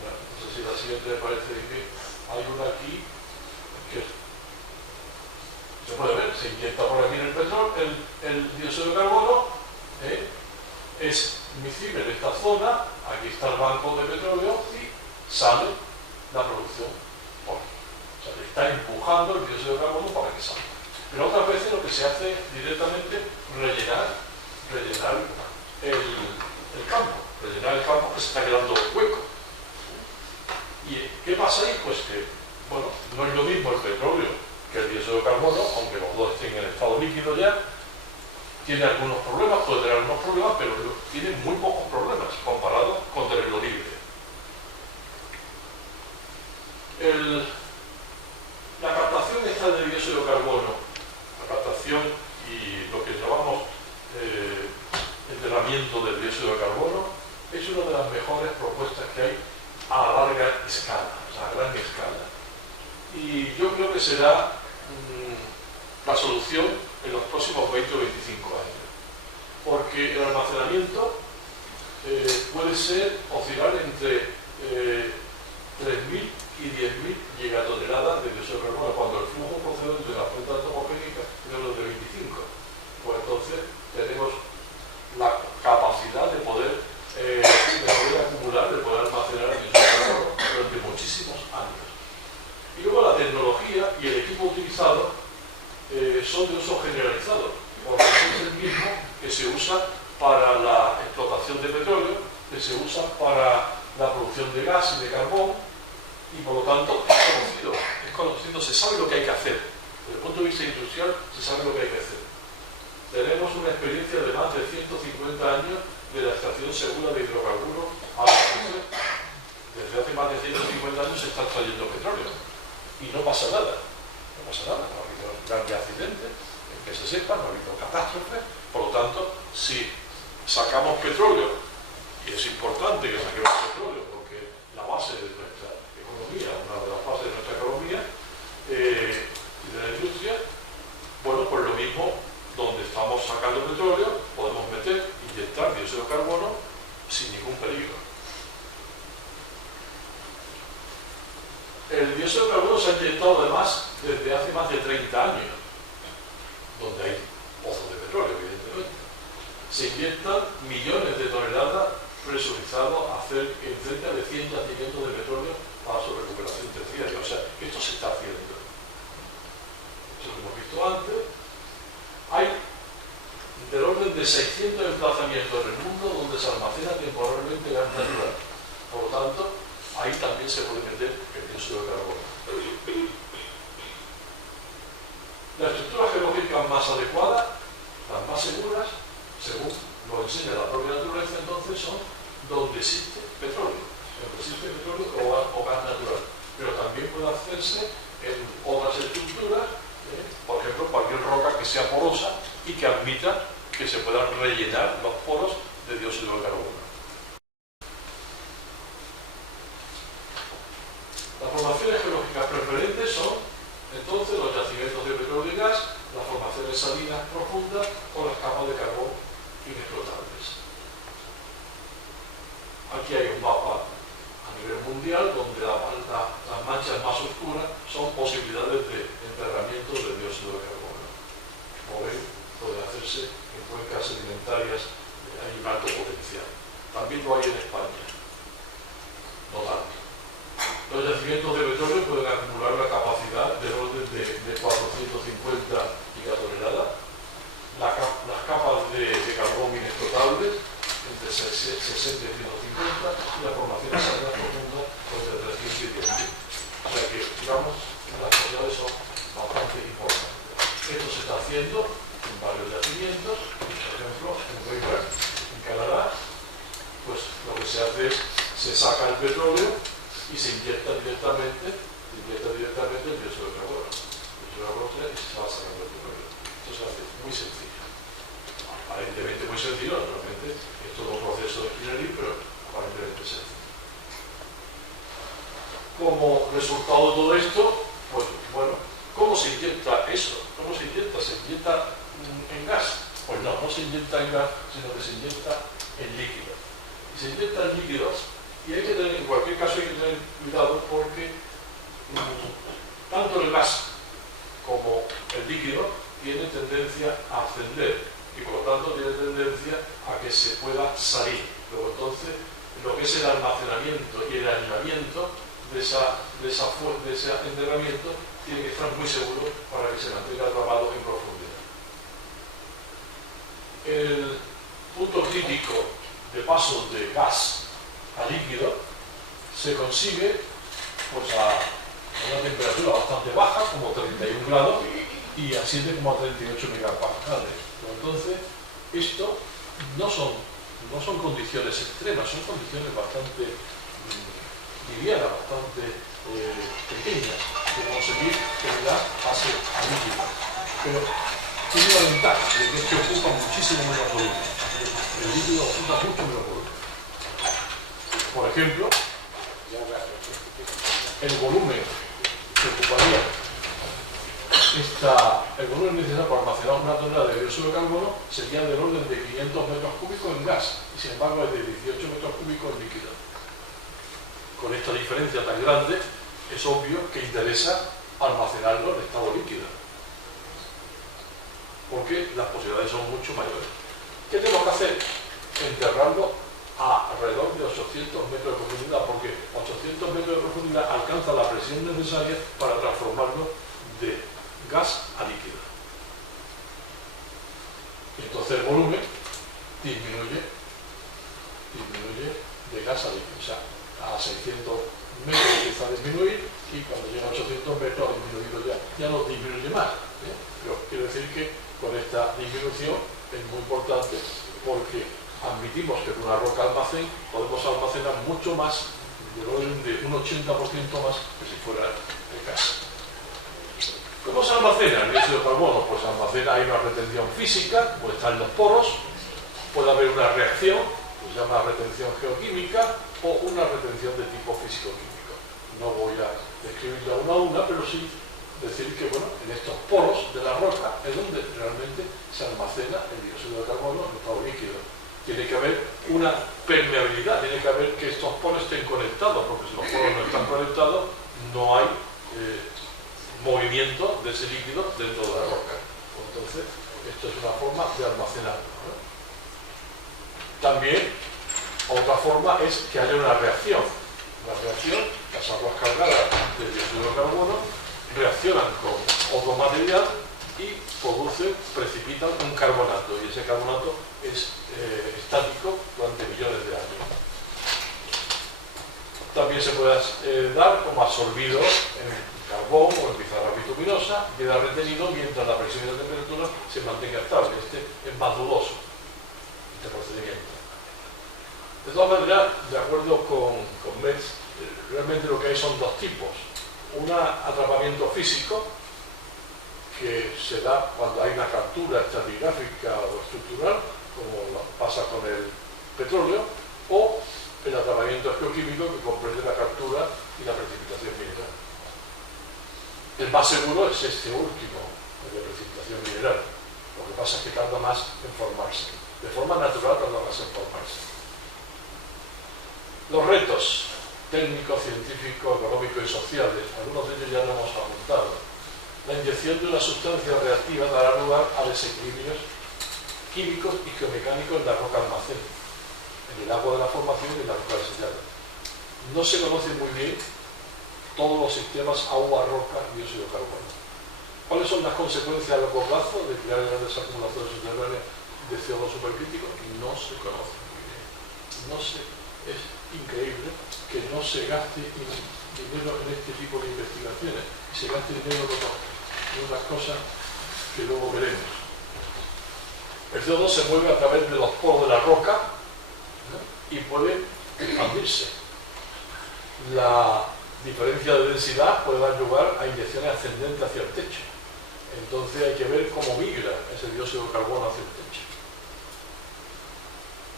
Bueno, no sé si la siguiente me parece que hay una aquí que se puede ver, se inyecta por aquí en el petróleo, el dióxido de carbono es miscible en esta zona, aquí está el banco de petróleo y sale la producción. O sea, le está empujando el dióxido de carbono para que salga. Pero otras veces lo que se hace es directamente rellenar el campo que se está quedando hueco. ¿Y qué pasa ahí? Pues que, bueno, no es lo mismo el petróleo que el dióxido de carbono, aunque los dos estén en estado líquido ya, tiene algunos problemas, puede tener algunos problemas, pero tiene muy pocos problemas comparado con tenerlo libre. La captación esta de dióxido de carbono, la captación y lo que llamamos enterramiento del dióxido de carbono, es una de las mejores propuestas que hay a larga escala, a gran escala. Y yo creo que será la solución en los próximos 20 o 25 años. Porque el almacenamiento puede oscilar entre 3.000 y 10.000 gigatoneladas de dióxido de carbono, cuando el flujo procedente de la fuente antropogénica es de 25. Pues entonces tenemos la capacidad de poder acumular, de poder almacenar dióxido de carbono durante muchísimos equipo utilizado son de uso generalizado, porque es el mismo que se usa para la explotación de petróleo, que se usa para la producción de gas y de carbón, y por lo tanto es conocido, se sabe lo que hay que hacer. Desde el punto de vista industrial se sabe lo que hay que hacer. Tenemos una experiencia de más de 150 años de la extracción segura de hidrocarburos. Desde hace más de 150 años se está extrayendo petróleo y no pasa nada. No pasa nada, no ha habido grandes accidentes, en que se sepa, no ha habido catástrofes. Por lo tanto, si sacamos petróleo, y es importante que saquemos petróleo porque la base de nuestra economía, una de las bases de nuestra economía y de la industria, bueno, pues lo mismo, donde estamos sacando petróleo, podemos inyectar dióxido de carbono sin ningún peligro. El dióxido de carbono se ha inyectado además desde hace más de 30 años, donde hay pozos de petróleo, evidentemente. Se inyectan millones de toneladas presurizados a hacer cerca de 100 yacimientos de petróleo para su recuperación terciaria. O sea, esto se está haciendo. Esto lo hemos visto antes. Hay del orden de 600 emplazamientos en el mundo donde se almacena temporalmente gas natural. Por lo tanto, ahí también se puede meter el dióxido de carbono. Las estructuras geológicas más adecuadas, las más seguras, según lo enseña la propia naturaleza, entonces son donde existe petróleo. Donde existe petróleo o gas natural. Pero también puede hacerse en otras estructuras, por ejemplo, cualquier roca que sea porosa y que admita que se puedan rellenar los poros de dióxido de carbono. Las formaciones geológicas preferentes son entonces los yacimientos de petróleo y gas, las formaciones salinas profundas o las capas de carbón inexplotables. Aquí hay un mapa a nivel mundial donde las manchas más oscuras son posibilidades de enterramiento de dióxido de carbono. Como ven, pueden hacerse en cuencas sedimentarias, hay un alto potencial. También lo hay en España, no tanto. Los yacimientos de petróleo pueden acumular la capacidad del orden de 450 gigatoneladas. Las capas de carbón inexplotables entre 60 y 150 y las formaciones salinas profundas entre 300 y 10.000. O sea que, digamos, las posibilidades son bastante importantes. Esto se está haciendo en varios yacimientos, por ejemplo, en Weyburn, en Canadá, pues lo que se hace es, se saca el petróleo y se inyecta directamente el dióxido de carbono. El dióxido de carbono y se va sacando el petróleo. Esto se hace muy sencillo. Aparentemente muy sencillo, realmente esto es un proceso de ingeniería, pero aparentemente sencillo. Como resultado de todo esto, pues bueno, ¿cómo se inyecta eso? ¿Cómo se inyecta? ¿Se inyecta en gas? Pues no, no se inyecta en gas, sino que se inyecta en líquido. Y se inyecta en líquidos, y hay que tener, en cualquier caso hay que tener cuidado porque tanto el gas como el líquido tiene tendencia a ascender y por lo tanto tiene tendencia a que se pueda salir. Luego entonces lo que es el almacenamiento y el aislamiento de ese enterramiento tiene que estar muy seguro para que se mantenga atrapado en profundidad. El punto crítico de paso de gas a líquido se consigue pues a una temperatura bastante baja, como 31 grados, y a 7,38 megapascales. Entonces, esto no son condiciones extremas, son condiciones bastante livianas, bastante pequeñas de conseguir que el gas pase a líquido. Pero tiene la ventaja de que esto ocupa muchísimo menos volumen. El líquido ocupa mucho menos volumen. Por ejemplo, el volumen que ocuparía el volumen necesario para almacenar una tonelada de dióxido de carbono sería del orden de 500 metros cúbicos en gas y sin embargo es de 18 metros cúbicos en líquido. Con esta diferencia tan grande es obvio que interesa almacenarlo en estado líquido porque las posibilidades son mucho mayores. ¿Qué tenemos que hacer? Enterrarlo a alrededor de 800 metros de profundidad, porque 800 metros de profundidad alcanza la presión necesaria para transformarlo de gas a líquido. Entonces el volumen disminuye de gas a líquido. O sea, a 600 metros empieza a disminuir y cuando llega a 800 metros ha disminuido ya no disminuye más. Pero quiero decir que con esta disminución es muy importante porque admitimos que con una roca almacén podemos almacenar mucho más, del orden de un 80% más que si fuera de gas. ¿Cómo se almacena el dióxido de carbono? Pues se almacena, hay una retención física, puede estar en los poros, puede haber una reacción, que se llama retención geoquímica, o una retención de tipo físico-químico. No voy a describirla una a una, pero sí decir que, bueno, en estos poros de la roca es donde realmente se almacena el dióxido de carbono en estado líquido. Tiene que haber una permeabilidad, tiene que haber que estos poros estén conectados, porque si los poros no están conectados, no hay movimiento de ese líquido dentro de la roca. Entonces, esto es una forma de almacenarlo, ¿no? También, otra forma es que haya una reacción. Una reacción, las aguas cargadas de dióxido de carbono reaccionan con otro material y precipitan un carbonato, y ese carbonato es estático durante millones de años. También se puede dar como absorbido en carbón o en pizarra bituminosa, queda retenido mientras la presión y la temperatura se mantenga estable. Este es más dudoso, este procedimiento. De todas maneras, de acuerdo con Metz, realmente lo que hay son dos tipos. Un atrapamiento físico, que se da cuando hay una captura estratigráfica o estructural, como pasa con el petróleo, o el atrapamiento geoquímico, que comprende la captura y la precipitación mineral. El más seguro es este último, el de precipitación mineral. Lo que pasa es que tarda más en formarse. De forma natural tarda más en formarse. Los retos técnicos, científicos, económicos y sociales, algunos de ellos ya lo hemos apuntado. La inyección de una sustancia reactiva dará lugar a desequilibrios químicos y geomecánicos en la roca almacén, en el agua de la formación y en la roca desechada. No se conoce muy bien todos los sistemas agua-roca y dióxido de carbono. ¿Cuáles son las consecuencias a largo plazo de crear grandes acumuladores subterráneos de CO2 supercrítico? No se conoce muy bien. Es increíble que no se gaste dinero en este tipo de investigaciones, y se gaste dinero en otras cosas que luego veremos. El CO2 se mueve a través de los poros de la roca, ¿no? Y puede expandirse. La diferencia de densidad puede dar lugar a inyecciones ascendentes hacia el techo. Entonces hay que ver cómo migra ese dióxido de carbono hacia el techo.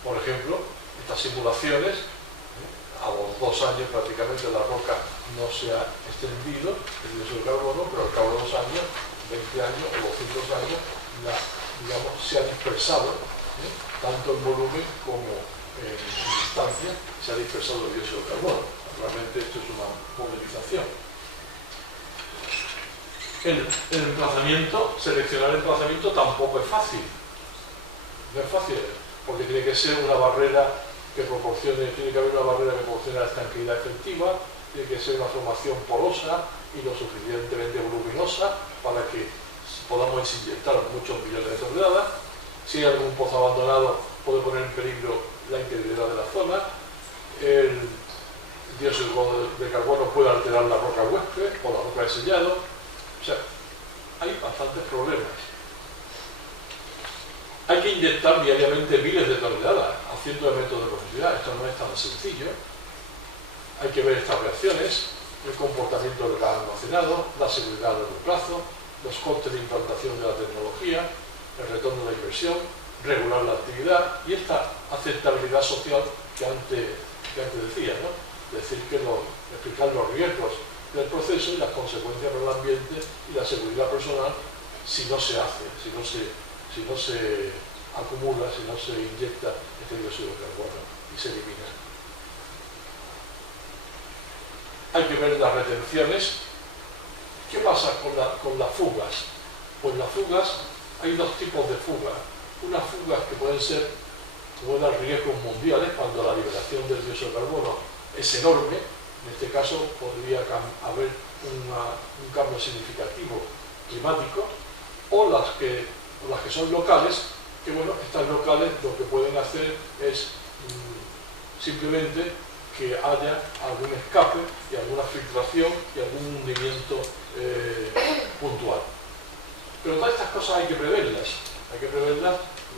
Por ejemplo, estas simulaciones, a los 2 años prácticamente la roca no se ha extendido el dióxido de carbono, pero al cabo de 2 años, 20 años o 200 años, se ha dispersado, tanto en volumen como en distancia, se ha dispersado el dióxido de carbono. Realmente esto es una movilización. El emplazamiento, seleccionar el emplazamiento tampoco es fácil. No es fácil, porque tiene que ser una barrera que proporcione, tiene que haber una barrera que proporcione la estanqueidad efectiva, tiene que ser una formación porosa y lo suficientemente voluminosa para que podamos inyectar muchos millones de toneladas. Si hay algún pozo abandonado, puede poner en peligro la integridad de la zona. El dióxido de carbono puede alterar la roca huésped o la roca de sellado. O sea, hay bastantes problemas. Hay que inyectar diariamente miles de toneladas a cientos de metros de profundidad. Esto no es tan sencillo. Hay que ver estas reacciones, el comportamiento del gas almacenado, la seguridad a largo plazo, los costes de implantación de la tecnología, el retorno de la inversión, regular la actividad y esta aceptabilidad social que antes decía, ¿no? Decir que explicar los riesgos del proceso y las consecuencias para el ambiente y la seguridad personal si no se hace, si no se acumula, si no se inyecta este dióxido de carbono y se elimina. Hay que ver las retenciones. ¿Qué pasa con las fugas? Pues las fugas, hay 2 tipos de fugas. Unas fugas que pueden dar riesgos mundiales cuando la liberación del dióxido de carbono es enorme, En este caso podría haber un cambio significativo climático, o las que son locales, que bueno, estas locales lo que pueden hacer es simplemente que haya algún escape y alguna filtración y algún hundimiento puntual. Pero todas estas cosas hay que preverlas,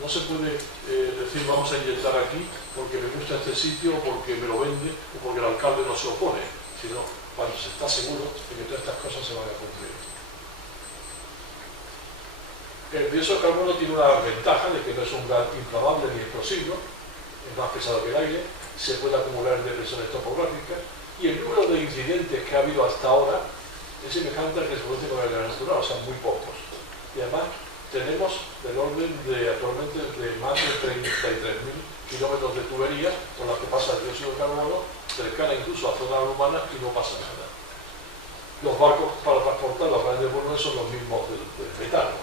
no se puede decir vamos a inyectar aquí porque me gusta este sitio, o porque me lo vende, o porque el alcalde no se opone, sino cuando se está seguro de que todas estas cosas se van a cumplir. El dióxido de carbono tiene una ventaja de que no es un gas inflamable ni explosivo, es más pesado que el aire, se puede acumular en depresiones topográficas, y el número de incidentes que ha habido hasta ahora es semejante al que se produce con el gas natural, o sea, muy pocos. Y además tenemos del orden de actualmente de más de 33.000 kilómetros de tuberías por las que pasa el dióxido de carbono, cercana incluso a zonas urbanas, y no pasa nada. Los barcos para transportar las grandes volúmenes son los mismos del metano.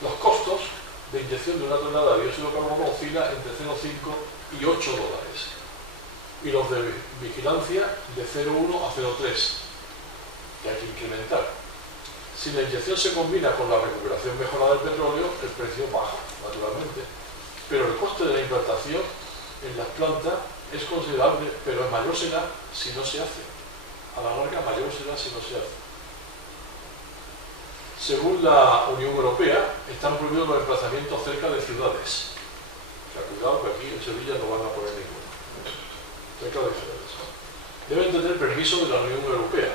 Los costos de inyección de una tonelada de dióxido de carbono oscila entre 0,5 y $8, y los de vigilancia de 0,1 a 0,3, que hay que incrementar. Si la inyección se combina con la recuperación mejorada del petróleo, el precio baja, naturalmente, pero el coste de la implantación en las plantas es considerable, pero mayor será si no se hace. A la larga, mayor será si no se hace. Según la Unión Europea, están prohibidos los emplazamientos cerca de ciudades. O sea, cuidado que aquí en Sevilla no van a poner ninguno. Cerca de ciudades. Deben tener permiso de la Unión Europea.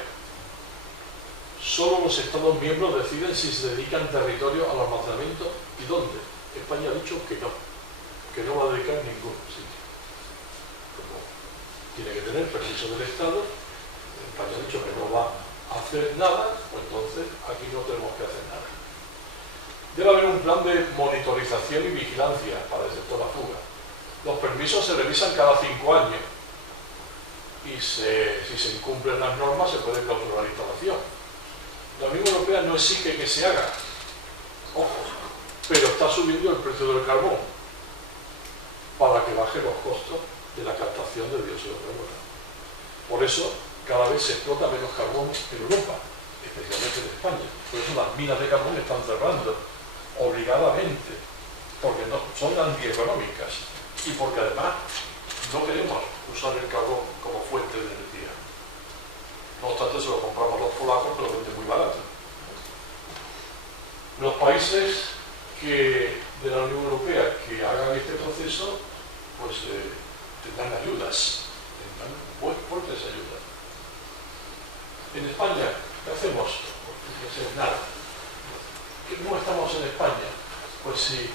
Solo los Estados miembros deciden si se dedican territorio al almacenamiento y dónde. España ha dicho que no va a dedicar ningún sitio. Como tiene que tener permiso del Estado, España ha dicho que no va a hacer nada, pues entonces aquí no tenemos que hacer nada. Debe haber un plan de monitorización y vigilancia para el sector la fuga. Los permisos se revisan cada 5 años y si se incumplen las normas se puede clausurar la instalación. La Unión Europea no exige que se haga, ojo, pero está subiendo el precio del carbón para que baje los costos de la captación del dióxido de carbono. Por eso cada vez se explota menos carbón en Europa, especialmente en España. Por eso las minas de carbón están cerrando obligadamente, porque no, son antieconómicas y porque además no queremos usar el carbón como fuente de energía. No obstante, se lo compramos los polacos, que lo venden muy barato. Los países de la Unión Europea que hagan este proceso, pues tendrán ayudas, tendrán fuertes ayudas. En España, ¿qué hacemos? Pues nada. ¿Cómo estamos en España? Pues sí,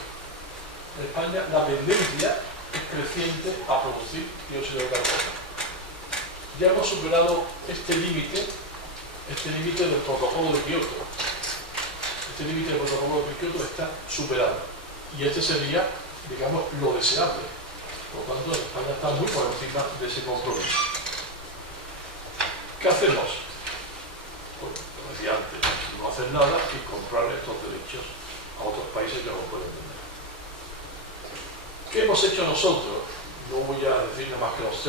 en España la tendencia es creciente a producir dióxido de carbono. Ya hemos superado este límite del protocolo de Kioto. Este límite del protocolo de Kioto está superado. Y este sería, digamos, lo deseable. Por lo tanto, España está muy por encima de ese compromiso. ¿Qué hacemos? Pues, como decía antes, no hacer nada y comprar estos derechos a otros países que no lo pueden tener. ¿Qué hemos hecho nosotros? No voy a decir nada más que las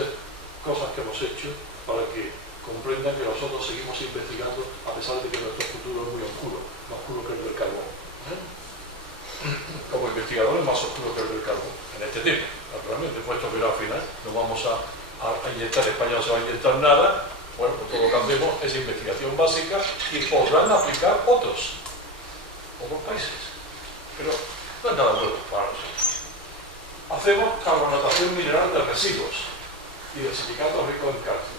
cosas que hemos hecho para que comprendan que nosotros seguimos investigando a pesar de que nuestro futuro es muy oscuro, más oscuro que el del carbón. Como investigadores más oscuro que el del carbón, en este tema, naturalmente, puesto que al final no vamos a inyectar, España no se va a inyectar nada. Bueno, pues todo lo que hacemos es investigación básica y podrán aplicar otros países, pero no es nada nuevo para nosotros. Hacemos carbonatación mineral de residuos y de silicatos ricos en calcio.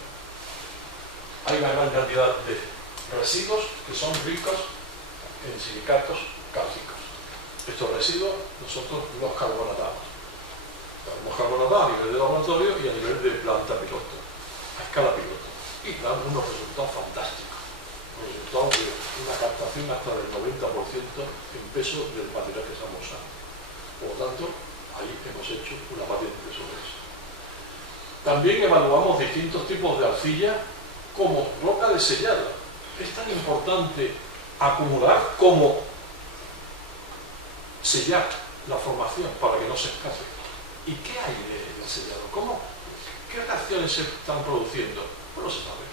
Hay una gran cantidad de residuos que son ricos en silicatos cálcicos. Estos residuos nosotros los carbonatamos. Los carbonatamos a nivel de laboratorio y a nivel de planta piloto, a escala piloto. Y dan unos resultados fantásticos. Resultados de una captación hasta del 90% en peso del material que estamos usando. Por lo tanto, ahí hemos hecho una patente sobre eso. También evaluamos distintos tipos de arcilla como roca desellada. Es tan importante acumular como sellar la formación para que no se escape. ¿Y qué hay de sellado? ¿Cómo? ¿Qué reacciones se están produciendo? Pues no se sabe,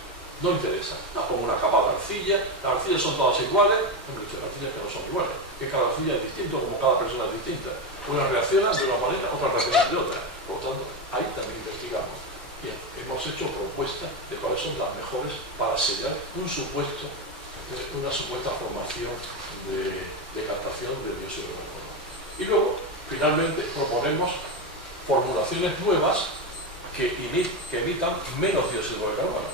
no interesa. La pongo una capa de arcilla, las arcillas son todas iguales, hemos dicho las arcillas que no son iguales, que cada arcilla es distinto, como cada persona es distinta. Unas reaccionan de una manera, otras reaccionan de otra. Por lo tanto, ahí también investigamos. Bien, hemos hecho propuestas de cuáles son las mejores para sellar un supuesto, una supuesta formación de captación de dióxido de carbono. Y luego, finalmente, proponemos formulaciones nuevas que emitan menos dióxido de carbono.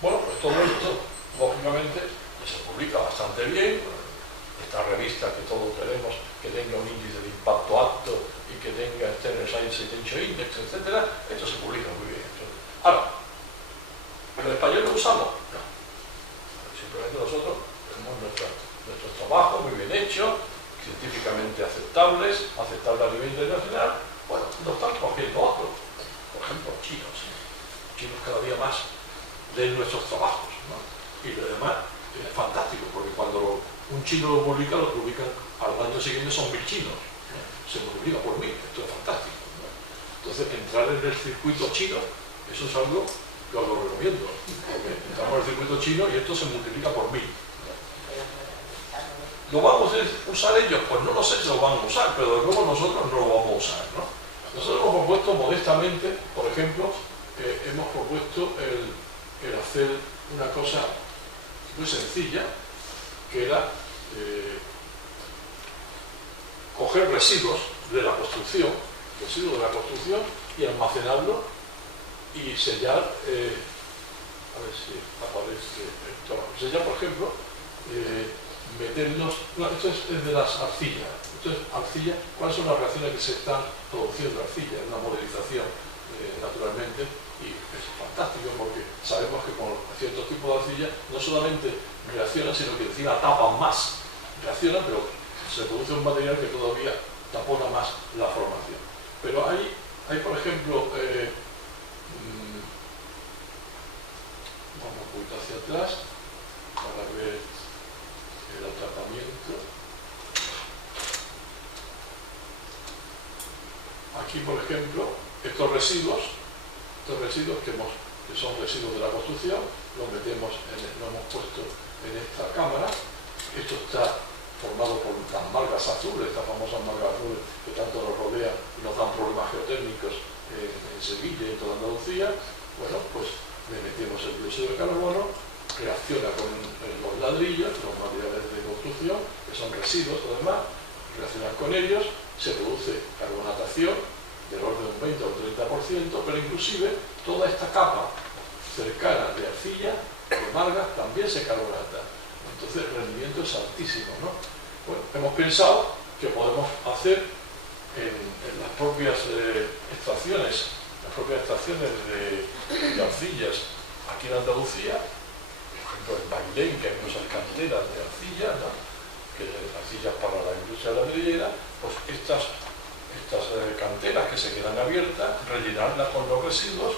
Bueno, pues todo esto, lógicamente, se publica bastante bien. Esta revista que todos queremos que tenga un índice de impacto alto y que tenga External Science Essential Index, etc., esto se publica muy bien. Ahora, ¿en español lo usamos? No. Simplemente nosotros tenemos nuestros trabajos muy bien hechos, científicamente aceptables a nivel internacional. Bueno, no están cogiendo otros. Por ejemplo, chinos. Chinos cada día más leen nuestros trabajos, ¿no? Y lo demás es fantástico, porque cuando un chino lo publican al año siguiente son 1000 chinos, ¿no? Se multiplica por 1000, esto es fantástico, ¿no? Entonces, entrar en el circuito chino, eso es algo que os lo recomiendo, porque entramos en el circuito chino y esto se multiplica por 1000. ¿Lo vamos a usar ellos? Pues no lo sé si lo van a usar, pero de luego nosotros no lo vamos a usar, ¿no? Nosotros hemos propuesto modestamente, por ejemplo, hemos propuesto el hacer una cosa muy sencilla, que era coger residuos de la construcción y almacenarlos y sellar, a ver si aparece esto, sellar, por ejemplo, meterlos, no, esto es de las arcillas. Esto es arcilla. ¿Cuáles son las reacciones que se están produciendo en arcilla? Es una modelización, naturalmente, y es fantástico porque sabemos que con ciertos tipos de arcilla no solamente reaccionan, sino que encima tapan más. Reaccionan, pero se produce un material que todavía tapona más la formación. Pero hay por ejemplo, vamos un poquito hacia atrás para ver el tratamiento. Aquí, por ejemplo, estos residuos que son residuos de la construcción, los metemos, lo hemos puesto en esta cámara. Esto está formado por las margas azules, estas famosas margas azules que tanto nos rodean y nos dan problemas geotécnicos en Sevilla y en toda Andalucía. Bueno, pues le metemos el dióxido de carbono, reacciona con los ladrillos, los materiales de construcción, que son residuos además, reaccionan con ellos, se produce carbonatación del orden de un 20 o un 30%, pero inclusive toda esta capa cercana de arcilla, de margas, también se carbonata. Entonces el rendimiento es altísimo, ¿no? Bueno, hemos pensado que podemos hacer en las propias estaciones de arcillas aquí en Andalucía, por ejemplo en Bailén, que hay muchas canteras de arcilla, ¿no? Que arcillas para la industria ladrillera, pues estas canteras que se quedan abiertas, rellenarlas con los residuos,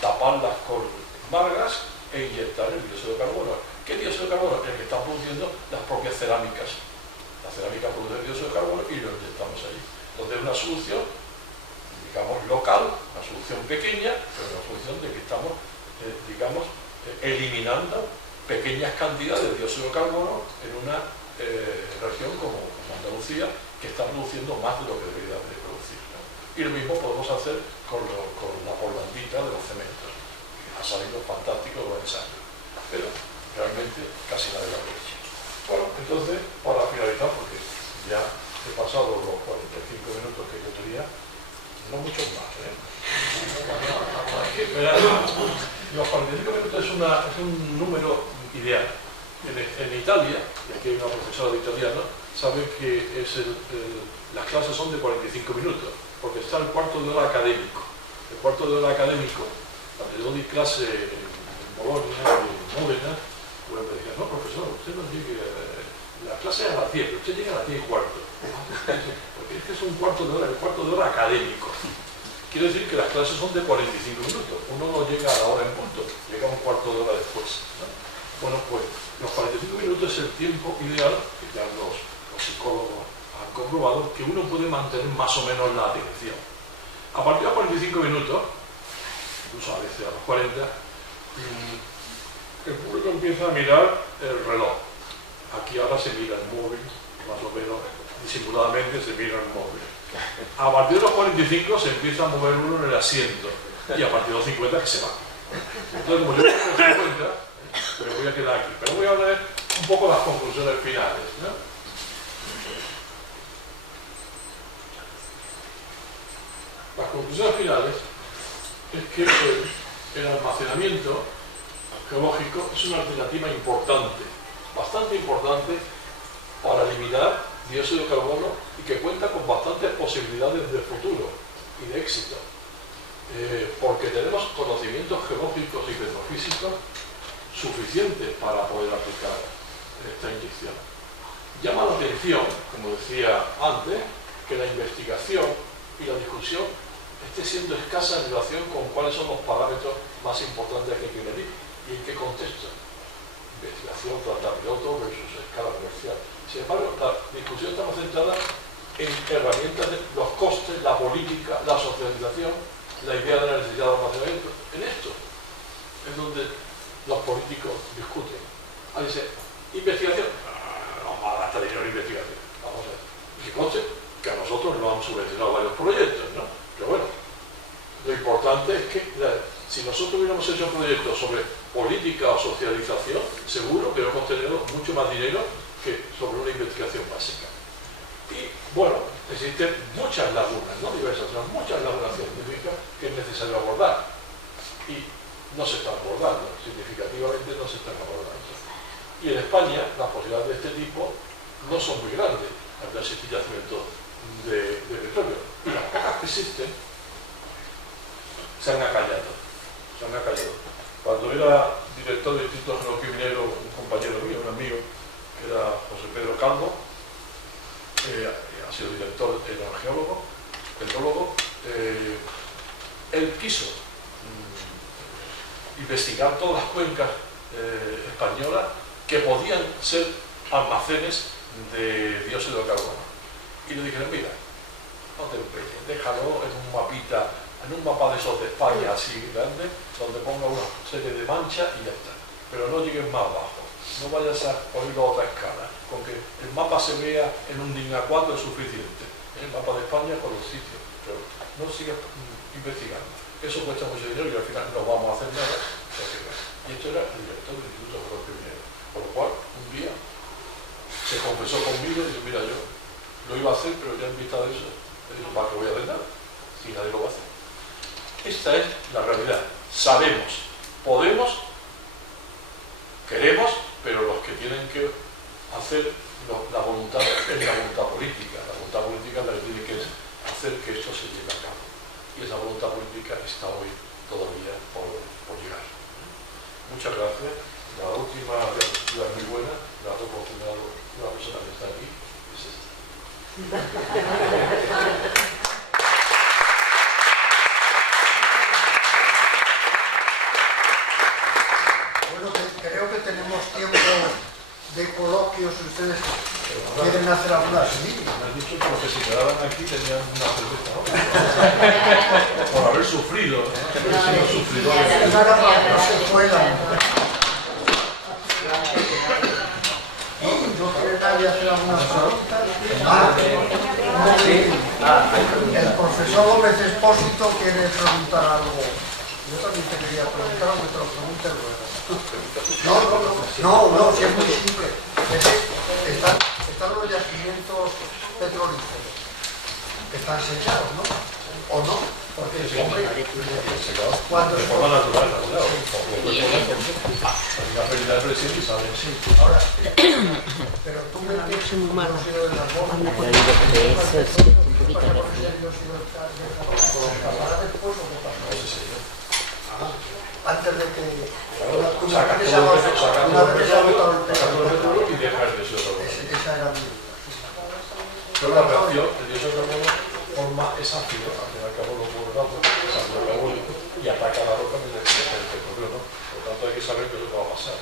taparlas con margas e inyectar el dióxido de carbono. ¿Qué dióxido de carbono? El que están produciendo las propias cerámicas. La cerámica produce dióxido de carbono y lo inyectamos allí. Entonces es una solución, digamos, local, una solución pequeña, pero una solución de que estamos, digamos, eliminando pequeñas cantidades de dióxido de carbono en una región como Andalucía, que está produciendo más de lo que debería de producir, ¿no? Y lo mismo podemos hacer con la polvandita de los cementos, que ha salido fantástico los ensayos, pero realmente casi nadie lo ha hecho. Bueno, entonces, para finalizar, porque ya he pasado los 45 minutos que yo tenía, no muchos más, los 45 minutos es un número ideal. En Italia, y aquí hay una profesora de italiano, sabe que las clases son de 45 minutos, porque está el cuarto de hora académico. El cuarto de hora académico, cuando yo di clase en Bolonia y en Módena, pues me decían, no, profesor, usted no llegue, la clase es a las 10, usted llega a las 10 y cuarto. Porque es que es un cuarto de hora, el cuarto de hora académico. Quiere decir que las clases son de 45 minutos. Uno no llega a la hora en punto, llega un cuarto de hora después, ¿no? Bueno, pues los 45 minutos es el tiempo ideal, que ya los psicólogos han comprobado, que uno puede mantener más o menos la atención. A partir de 45 minutos, incluso a veces a los 40, el público empieza a mirar el reloj. Aquí ahora se mira el móvil, más o menos disimuladamente se mira el móvil. A partir de los 45 se empieza a mover uno en el asiento y a partir de los 50 que se va. Entonces, como yo tengo 50, me voy a quedar aquí. Pero voy a hablar un poco de las conclusiones finales, ¿no? Las conclusiones finales es que el almacenamiento geológico es una alternativa importante, bastante importante para eliminar dióxido de carbono y que cuenta con bastantes posibilidades de futuro y de éxito, porque tenemos conocimientos geológicos y petrofísicos suficientes para poder aplicar esta inyección. Llama la atención, como decía antes, que la investigación y la discusión esté siendo escasa en relación con cuáles son los parámetros más importantes que hay que medir y en qué contexto. Investigación, planta piloto versus escala comercial. Sin embargo, la discusión está más centrada en herramientas de los costes, la política, la socialización, la idea de la necesidad de almacenamiento. En esto es donde los políticos discuten. Ahí dice, investigación, no vamos a gastar dinero en investigación. Vamos a ver. Y que conste que a nosotros nos han subvencionado varios proyectos, ¿no? Pero bueno, lo importante es que si nosotros hubiéramos hecho proyectos sobre política o socialización, seguro que hemos tenido mucho más dinero que sobre una investigación básica. Y bueno, existen muchas lagunas, no diversas, sino muchas lagunas científicas que es necesario abordar. Y no se están abordando, significativamente no se están abordando. Y en España las posibilidades de este tipo no son muy grandes al existir yacimientos de petróleo. Y las pocas que existen se han acallado. Cuando era director del Instituto Geológico y Minero, un compañero mío, un amigo, que era José Pedro Calvo, ha sido director, era geólogo, petrólogo, él quiso investigar todas las cuencas españolas que podían ser almacenes de dióxido de carbono. Y le dijeron, mira, no te empeñes, déjalo en un mapita, en un mapa de esos de España así grande, donde ponga una serie de manchas y ya está. Pero no llegues más abajo, no vayas a ponerlo a otra escala, con que el mapa se vea en un DIN A4 es suficiente, el mapa de España con los sitios, pero no sigas investigando. Eso cuesta mucho dinero y al final no vamos a hacer nada. Y esto era el director del Instituto Geológico y Minero. Por lo cual, un día se confesó conmigo y dijo, mira, yo lo iba a hacer, pero ya en vista de eso, le digo, ¿para qué voy a hacer nada? Si nadie lo va a hacer. Esta es la realidad. Sabemos, podemos, queremos, pero los que tienen que hacer la voluntad es la voluntad política. La voluntad política es la que tiene que hacer que esto se lleve a cabo. Y esa voluntad política está hoy todavía por llegar. Muchas gracias. La última diapositiva es muy buena, la ha proporcionado una persona que está aquí. Es esta. Bueno, creo que tenemos tiempo de coloquios. Ustedes quieren hacer algunas. Sí. Me han dicho que los que se quedaban aquí tenían una cerveza, ¿no? Por haber sufrido, sido sufridores. No se puedan. ¿No quiere nadie hacer algunas preguntas? El profesor Gómez Expósito quiere preguntar algo. Yo también te quería preguntar, aunque te lo pregunte luego. No, si es muy simple. Están los yacimientos petrolíferos que están sellados, ¿no? ¿O no? Porque hombre, cuando de forma natural, claro. Hay una pérdida de presión y sale. Sí, ahora, pero tú me has dicho un dióxido de carbono. Antes de que sacar todo el petróleo y dejar el dióxido de carbono. Esa era mi. Pero la reacción, el dióxido de carbono forma esa ácido, al fin y al cabo lo pone el agua, es ácido carbónico y ataca la roca mientras que deja el petróleo, ¿no? Por lo tanto hay que saber qué es lo que va a pasar.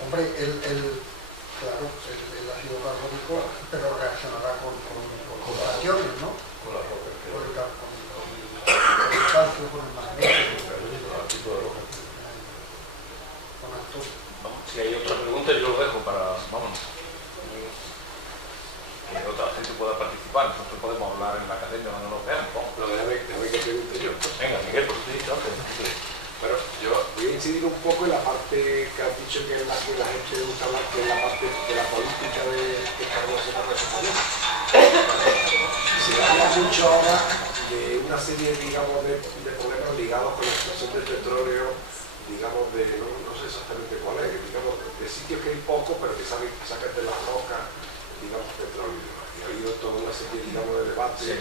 Hombre, claro, el ácido carbónico, pero reaccionará con cationes, ¿no? Con la roca. Con el calcio, con el magnesio. hay otra pregunta y yo lo dejo para... Vámonos. Que otra gente pueda participar. Nosotros podemos hablar en la academia cuando nos veamos. No, déjame que pregunte yo. Venga, Miguel, por ti, claro. Bueno, yo voy a incidir un poco en la parte que has dicho que es la que la gente le gusta hablar, que es la parte de la política que Carlos se desarrollando. Se habla mucho ahora de una serie, digamos, de problemas ligados con la extracción del petróleo, digamos, no sé exactamente cuál es, digamos, de sitios que hay poco, pero que sacan de las rocas, digamos, petróleo y demás. Y ha habido toda una serie, digamos, de debates, Sí,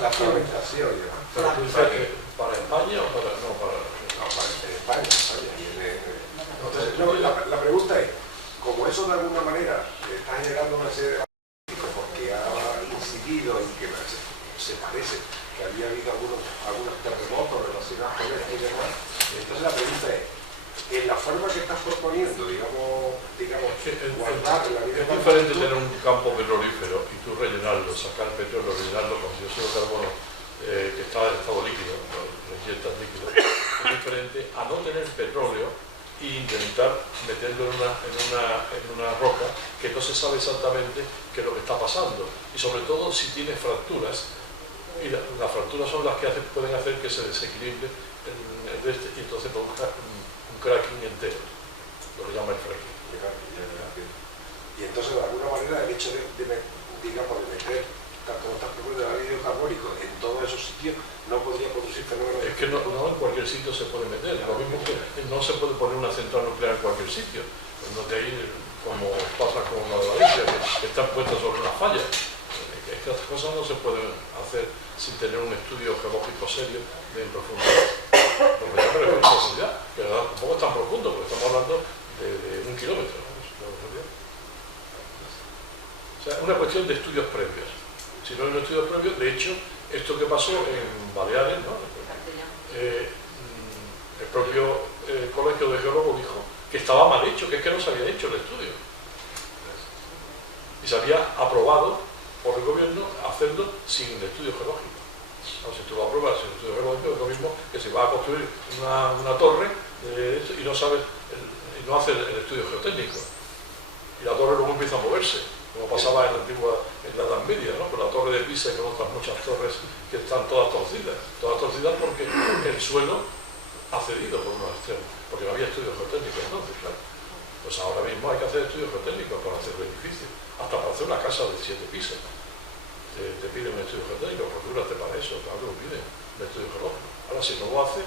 la fragmentación y demás. ¿Pero tú dices que para España o para...? No, para... España. Entonces, la pregunta es, como eso de alguna manera está generando una serie de debates, porque ha incidido en que se parece que había habido algunos terremotos relacionados con esto y demás, entonces la pregunta es, en la forma que estás proponiendo, digamos guardar la vida... Es diferente tener un campo petrolífero y tú rellenarlo, sacar petróleo, rellenarlo con dióxido de carbono que está en estado líquido, lo inyectas líquido. Es diferente a no tener petróleo e intentar meterlo en una roca que no se sabe exactamente qué es lo que está pasando. Y sobre todo si tiene fracturas. Y las fracturas son las que pueden hacer que se desequilibre y entonces produzca un cracking entero. Lo que llama el fracking. Y entonces, de alguna manera, el hecho de meter, como estás proponiendo, el ácido carbónico en todos esos sitios, no podría producir fenómenos... Es que no en cualquier sitio se puede meter. Lo mismo que no se puede poner una central nuclear en cualquier sitio. Donde ahí, como pasa con la de Valencia, que están puestas sobre una falla. Es que las cosas no se pueden hacer sin tener un estudio geológico serio de profundidad. Porque yo creo que es profundidad, que tampoco es tan profundo, porque estamos hablando de 1 kilómetro. O sea, es una cuestión de estudios previos. Si no hay un estudio previo, de hecho, esto que pasó en Baleares, ¿no? El propio colegio de geólogos dijo que estaba mal hecho, que es que no se había hecho el estudio. Y se había aprobado por el gobierno hacerlo sin el estudio geológico. O si tú lo apruebas sin el estudio geológico, es lo mismo que si vas a construir una torre y no sabes, y no haces el estudio geotécnico. Y la torre luego empieza a moverse, como pasaba en la Edad Media, ¿no? Con la torre de Pisa y con otras muchas torres que están todas torcidas porque el suelo ha cedido por unos extremos, porque no había estudios geotécnicos entonces, claro. Pues ahora mismo hay que hacer estudios geotécnicos para hacer el edificio, hasta para hacer una casa de 7 pisos. Te piden un estudio geotécnico, procúrate para eso, claro que lo piden, un estudio geológico. Ahora si no lo hace,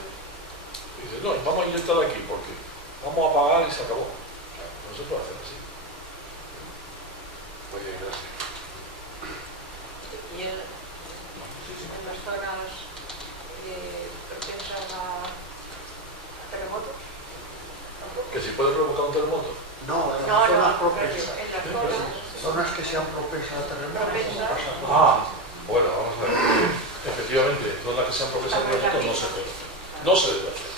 dice, no, vamos a inyectar aquí porque vamos a pagar y se acabó. Claro, no se puede hacer así. Muy bien, gracias. Y en las zonas propensas a terremotos. Que si puede provocar un terremoto. No, en No, las zonas no, propensas. en las zonas Zonas que sean propensas a terremotos. propensas. Bueno, vamos a ver. Efectivamente, zonas que sean propensas a terremotos no se debe hacer. No se debe hacer.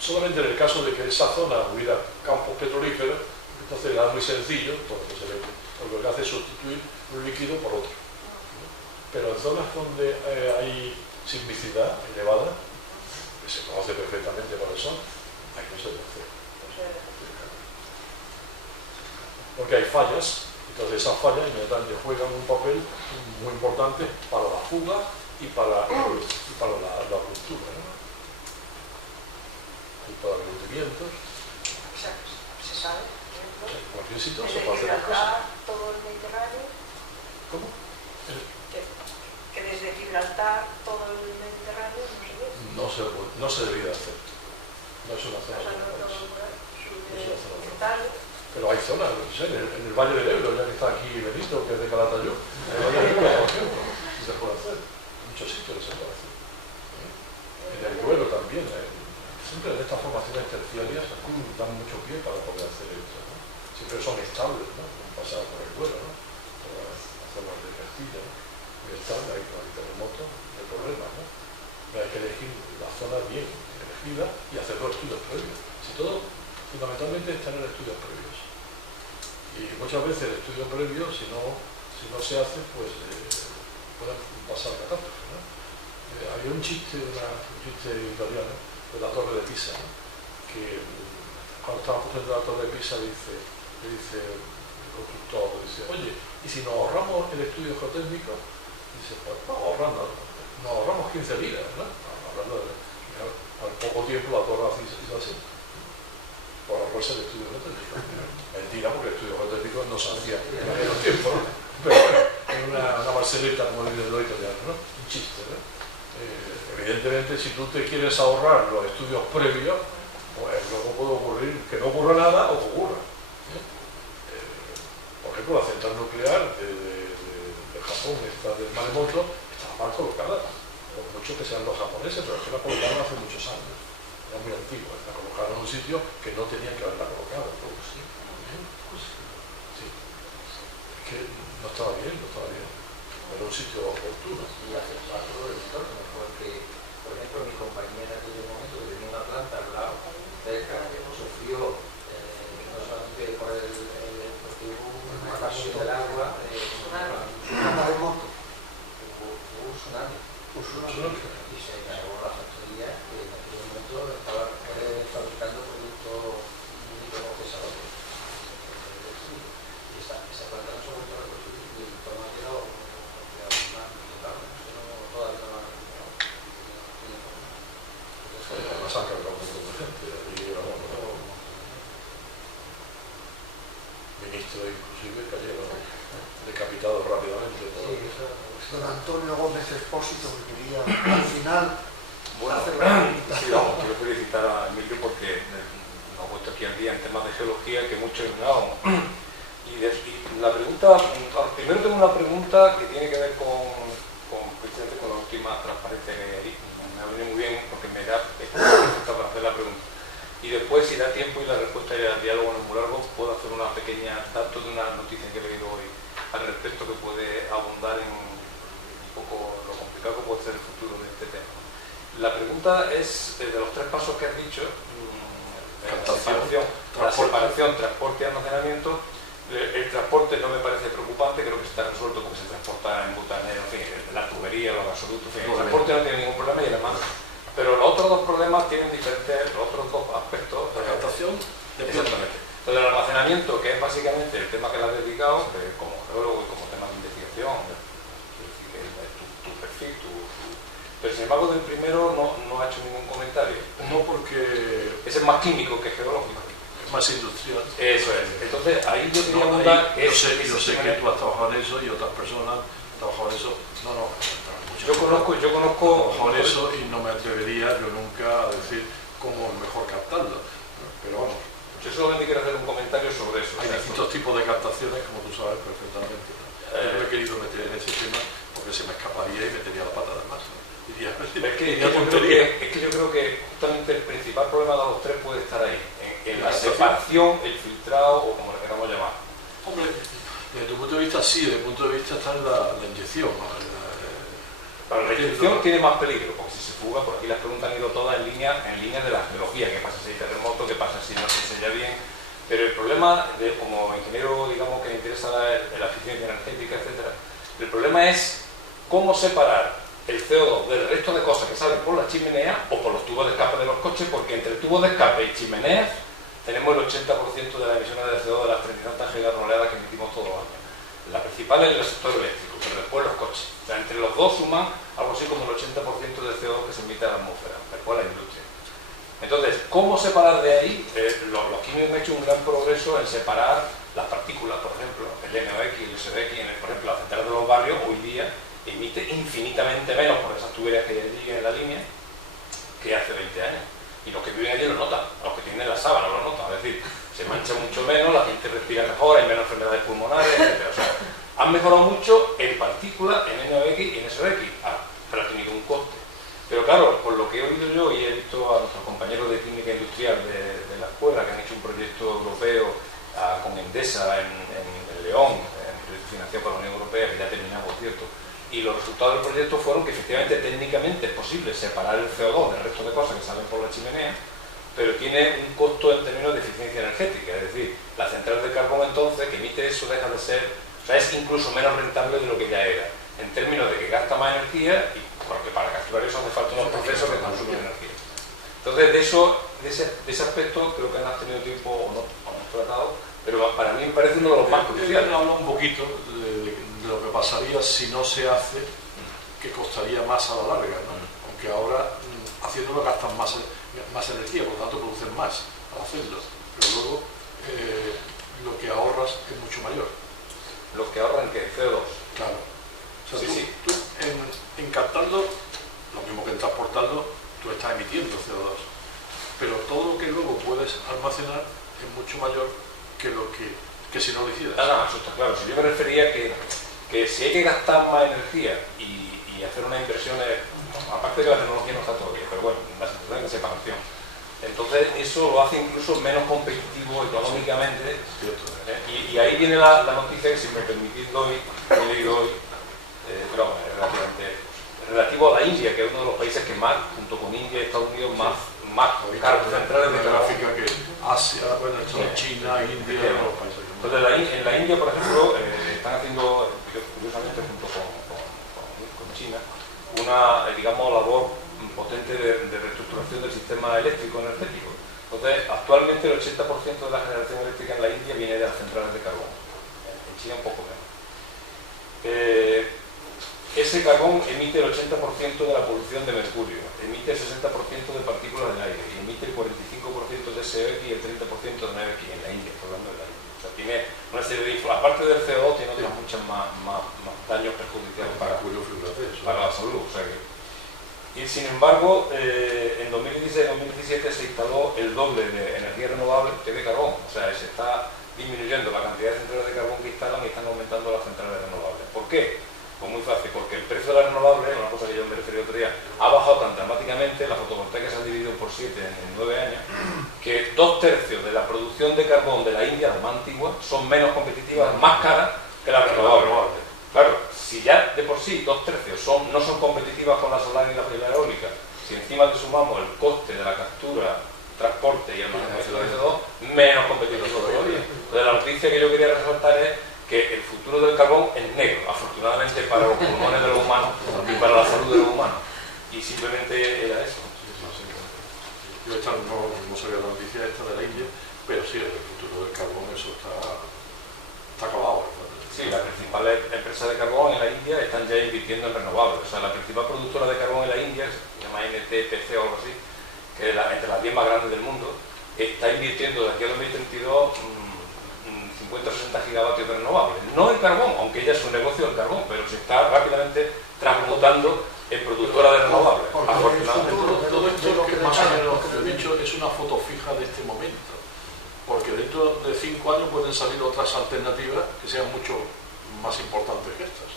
Solamente en el caso de que en esa zona hubiera campos petrolíferos, entonces era muy sencillo, porque lo que hace es sustituir un líquido por otro. Pero en zonas donde hay sismicidad elevada, que se conoce perfectamente cuáles son, ahí no se debe hacer. Porque hay fallas, entonces esas fallas inmediatamente juegan un papel muy importante para la fuga y para la ruptura, ¿no? Y para los hundimientos. Se sabe. En cualquier sitio se Desde puede hacer las cosas. Gibraltar, todo el Mediterráneo. ¿Cómo? Que desde Gibraltar, todo el Mediterráneo, no sé qué. No se debía hacer. No es una zona. Pasando todo por ahí, oriental. Pero hay zonas, no sé, en el Valle del Ebro, ya que está aquí Benito, que es de Calatayud, en el Valle del Ebro, por ejemplo, se puede hacer. En muchos sitios se puede hacer. En el Duero también. Siempre en estas formaciones terciarias dan mucho pie para poder hacer esto, ¿no? Siempre son estables, ¿no? Como pasa por el Duero, ¿no? Todas las zonas de Castilla, ¿no? Muy estables, hay terremotos, no hay problemas, ¿no? Pero hay que elegir la zona bien elegida y hacer los estudios previos. Si todo, fundamentalmente, es tener estudios previos. Y muchas veces el estudio previo, si no se hace, pues pueden pasar catástrofes, ¿no? Había un chiste italiano de la Torre de Pisa, ¿no? que cuando estábamos construyendo la torre de Pisa le dice el constructor, dice, oye, ¿y si nos ahorramos el estudio geotérmico? Dice, pues vamos ahorrando, nos ahorramos 15 liras, ¿no? Hablando de, al poco tiempo la torre hizo así, por ahorrarse el estudio geotérmico. Mentira, porque el estudio geotérmico no se hacía en aquellos tiempos, ¿no? Pero bueno, es una Marceleta, como dice los italianos, ¿no? Un chiste, ¿no? Evidentemente, si tú te quieres ahorrar los estudios previos, pues luego puede ocurrir que no ocurra nada o que ocurra. Por ejemplo, la central nuclear de Japón, esta del Maremoto, estaba mal colocada, por mucho que sean los japoneses, pero es que la colocaron hace muchos años, era muy antigua, la colocaron en un sitio que no tenían que haberla colocado. Sí. Es que no estaba bien, era un sitio oportuno. Y hace todo el entorno, porque, por ejemplo, mi compañera en aquel momento que tenía una planta al lado, cerca, sufrió no solamente por porque hubo una cambio del agua, Un maremoto. hubo un tsunami. Y se cayó la factoría que en aquel momento estaba fabricando productos microprocesadores. Y esa planta no se volvió a reconstruir y el entorno ha quedado más todavía no lo han recuperado. Además han cargado un montón de gente, allí ministros inclusive cayeron decapitados rápidamente. Don Antonio Gómez Expósito, que quería al final hacer la pregunta. Sí, vamos, quiero felicitar a Emilio porque nos ha puesto aquí al día en temas de geología que muchos ignorábamos. Y la pregunta, primero tengo una pregunta que tiene que ver precisamente con la última transparencia que hay ahí. Me ha venido muy bien porque me da pregunta para hacer la pregunta. Y después, si da tiempo y la respuesta y el diálogo no es muy largo, puedo hacer una pequeña dato de una noticia que he leído hoy al respecto que puede abundar en un poco lo complicado que puede ser el futuro de este tema. La pregunta es, de los tres pasos que has dicho, la separación, transporte y almacenamiento. El transporte no me parece preocupante, creo que está resuelto porque se transporta en butanero, en fin, la tubería, los gasoductos, en fin, el transporte no tiene ningún problema y además. Pero los otros dos problemas tienen diferentes, los otros dos aspectos. La captación, exactamente. Entonces el almacenamiento, que es básicamente el tema que le has dedicado, como geólogo y como tema de investigación, tu perfil, pero sin embargo del primero no ha hecho ningún comentario. no porque Ese es más químico que geológico. es más industrial. Eso es. Entonces ahí yo quería preguntar... Yo sé que tú has trabajado en eso y otras personas han trabajado en eso. Yo conozco trabajo en eso y no me atrevería yo nunca a decir cómo es mejor captarlo. Pero vamos, yo solamente quiero hacer un comentario sobre eso. hay distintos tipos de captaciones, como tú sabes perfectamente. Yo no he querido meter en ese tema porque se me escaparía y metería la pata de más. Diría, es que yo creo que justamente el principal problema de los tres puede estar ahí, en la separación, el filtrado o como le queramos llamar. Hombre, desde tu punto de vista sí, desde el punto de vista está en la inyección. Pero la inyección tiene más peligro, porque si se fuga, por aquí las preguntas han ido todas en línea de la geología, qué pasa si hay terremoto, qué pasa si no se sella bien, pero el problema, como ingeniero, digamos, que le interesa la eficiencia energética, etc., el problema es cómo separar el CO2 del resto de cosas que salen por la chimenea o por los tubos de escape de los coches, porque entre tubos de escape y chimeneas tenemos el 80% de las emisiones de CO2 de las 30 y tantas gigatoneladas que emitimos todos los años. La principal es el sector eléctrico, pero después los coches. O sea, entre los dos suman algo así como el 80% de CO2 que se emite a la atmósfera, después la industria. Entonces, ¿cómo separar de ahí? Los químicos han hecho un gran progreso en separar las partículas, por ejemplo, el NOx y el SOx, por ejemplo, la central de los barrios hoy día emite infinitamente menos por esas tuberías que hay allí en la línea que hace 20 años. Y los que viven allí lo notan, los que tienen la sábana lo notan, es decir, se mancha mucho menos, la gente respira mejor, hay menos enfermedades pulmonares, etc. O sea, han mejorado mucho en partículas, en NOx y en SOx, pero ha tenido un coste. Pero claro, por lo que he oído yo y he visto a nuestros compañeros de química industrial de la escuela que han hecho un proyecto europeo con Endesa en León, un proyecto financiado por la Unión Europea que ya ha terminado, por cierto, y los resultados del proyecto fueron que efectivamente técnicamente es posible separar el CO2 del resto de cosas que salen por la chimenea, pero tiene un costo en términos de eficiencia energética, es decir, la central de carbón entonces que emite eso deja de ser, o sea, es incluso menos rentable de lo que ya era, en términos de que gasta más energía y porque para capturar eso hace falta unos procesos que consumen energía. Entonces de eso ese aspecto creo que han tenido tiempo o no hemos tratado, pero para mí me parece uno de los más cruciales. Habla un poquito de lo que pasaría si no se hace, que costaría más a la larga, ¿no? Aunque ahora haciéndolo gastan más energía, por lo tanto producen más al hacerlo, pero luego lo que ahorras es mucho mayor. Lo que ahorran que CO2. Claro. O sea, Sí, tú en captarlo, lo mismo que en transportarlo, tú estás emitiendo CO2. Pero todo lo que luego puedes almacenar es mucho mayor que lo que si no lo hicieras. Eso está claro. Si yo me refería que si hay que gastar más energía y hacer unas inversiones, aparte de que la tecnología no está todavía, pero bueno, la situación de separación. Entonces eso lo hace incluso menos competitivo económicamente. Y ahí viene la noticia que, si me permitís, he leído hoy, pero relativamente relativo a la India, que es uno de los países que más, junto con India y Estados Unidos, más centrales de gráfica que Asia, bueno, China, India, los países. Entonces en la India, por ejemplo, están haciendo, curiosamente junto con China, una, digamos, labor potente de reestructuración del sistema eléctrico energético. Entonces, actualmente el 80% de la generación eléctrica en la India viene de las centrales de carbón. En China un poco menos. Ese carbón emite el 80% de la polución de mercurio, emite el 60% de partículas del aire y emite el 45% de SOx y el 30% de NOx en la India, hablando de la India. O sea, tiene una serie de... Aparte del CO2, tiene otros muchos más daños perjudiciales para la salud. O sea y sin embargo, en 2016-2017 se instaló el doble de energía renovable que de carbón. O sea, se está disminuyendo la cantidad de centrales de carbón que instalan y están aumentando las centrales renovables. ¿Por qué? Pues muy fácil, porque el precio de las renovables, una cosa que yo me referí otro día, ha bajado tan dramáticamente, la fotovoltaica se ha dividido por 7 en 9 años, que 2/3 de la producción de carbón de la India, la más antigua, son menos competitivas, más caras que las renovables. Claro, si ya de por sí 2/3 no son competitivas con la solar y la eólica, si encima le sumamos el coste de la captura, transporte y almacenamiento de CO2, menos competitivos todavía. Entonces la noticia que yo quería resaltar es que el futuro del carbón es negro, afortunadamente para los pulmones de los humanos y para la salud de los humanos. Y simplemente era eso. Yo no sabía la noticia esta de la India, pero sí, el futuro del carbón, eso está acabado. Sí, las principales empresas de carbón en la India están ya invirtiendo en renovables. O sea, la principal productora de carbón en la India, que se llama NTPC o algo así, que es entre las 10 más grandes del mundo, está invirtiendo de aquí a 2032 50 o 60 gigavatios de renovables. No en carbón, aunque ya es un negocio del carbón, pero se está rápidamente transmutando en productora de renovables. Afortunadamente. Todo esto que más o menos que he dicho es una foto fija de este momento. Porque dentro de 5 años pueden salir otras alternativas que sean mucho más importantes que estas.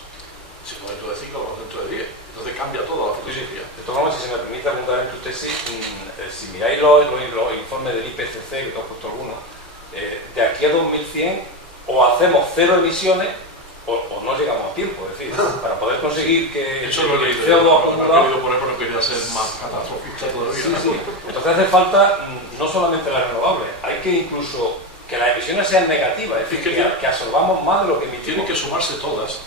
Si no dentro de 5, o dentro de 10. Entonces cambia toda la filosofía. De todas formas, si se me permite apuntar en tu tesis, si miráis los informes del IPCC, que te has puesto algunos, de aquí a 2100 o hacemos 0 emisiones o no llegamos a tiempo. Es decir, para poder conseguir que eso lo he leído, no quería ser más catastrofista todavía. Sí. Entonces hace falta no solamente las renovables, hay que incluso que las emisiones sean negativas, es decir, que absorbamos más de lo que emitimos. Tienen que sumarse todas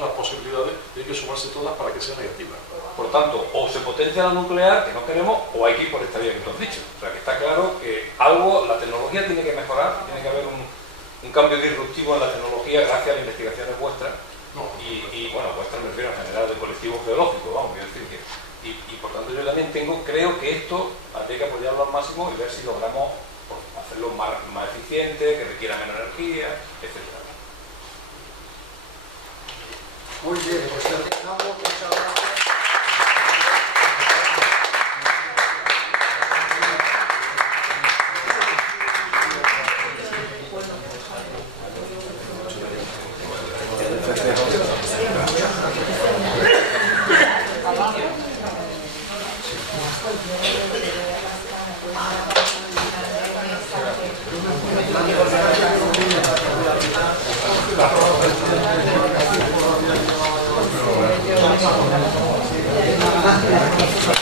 las posibilidades, tienen que sumarse todas para que sea negativa. Por tanto, o se potencia la nuclear, que no queremos, o hay que ir por esta vía que tú has dicho. O sea, que está claro que la tecnología tiene que mejorar, tiene que haber un cambio disruptivo en la tecnología gracias a las investigaciones vuestras. Y bueno, vuestras me refiero en general del colectivo geológico, vamos, quiero decir que... Y por tanto yo también creo que esto habría que apoyarlo al máximo y ver si logramos hacerlo más eficiente, que requiera menos energía, etc. Muy bien, pues terminamos. Muchas gracias. Gracias.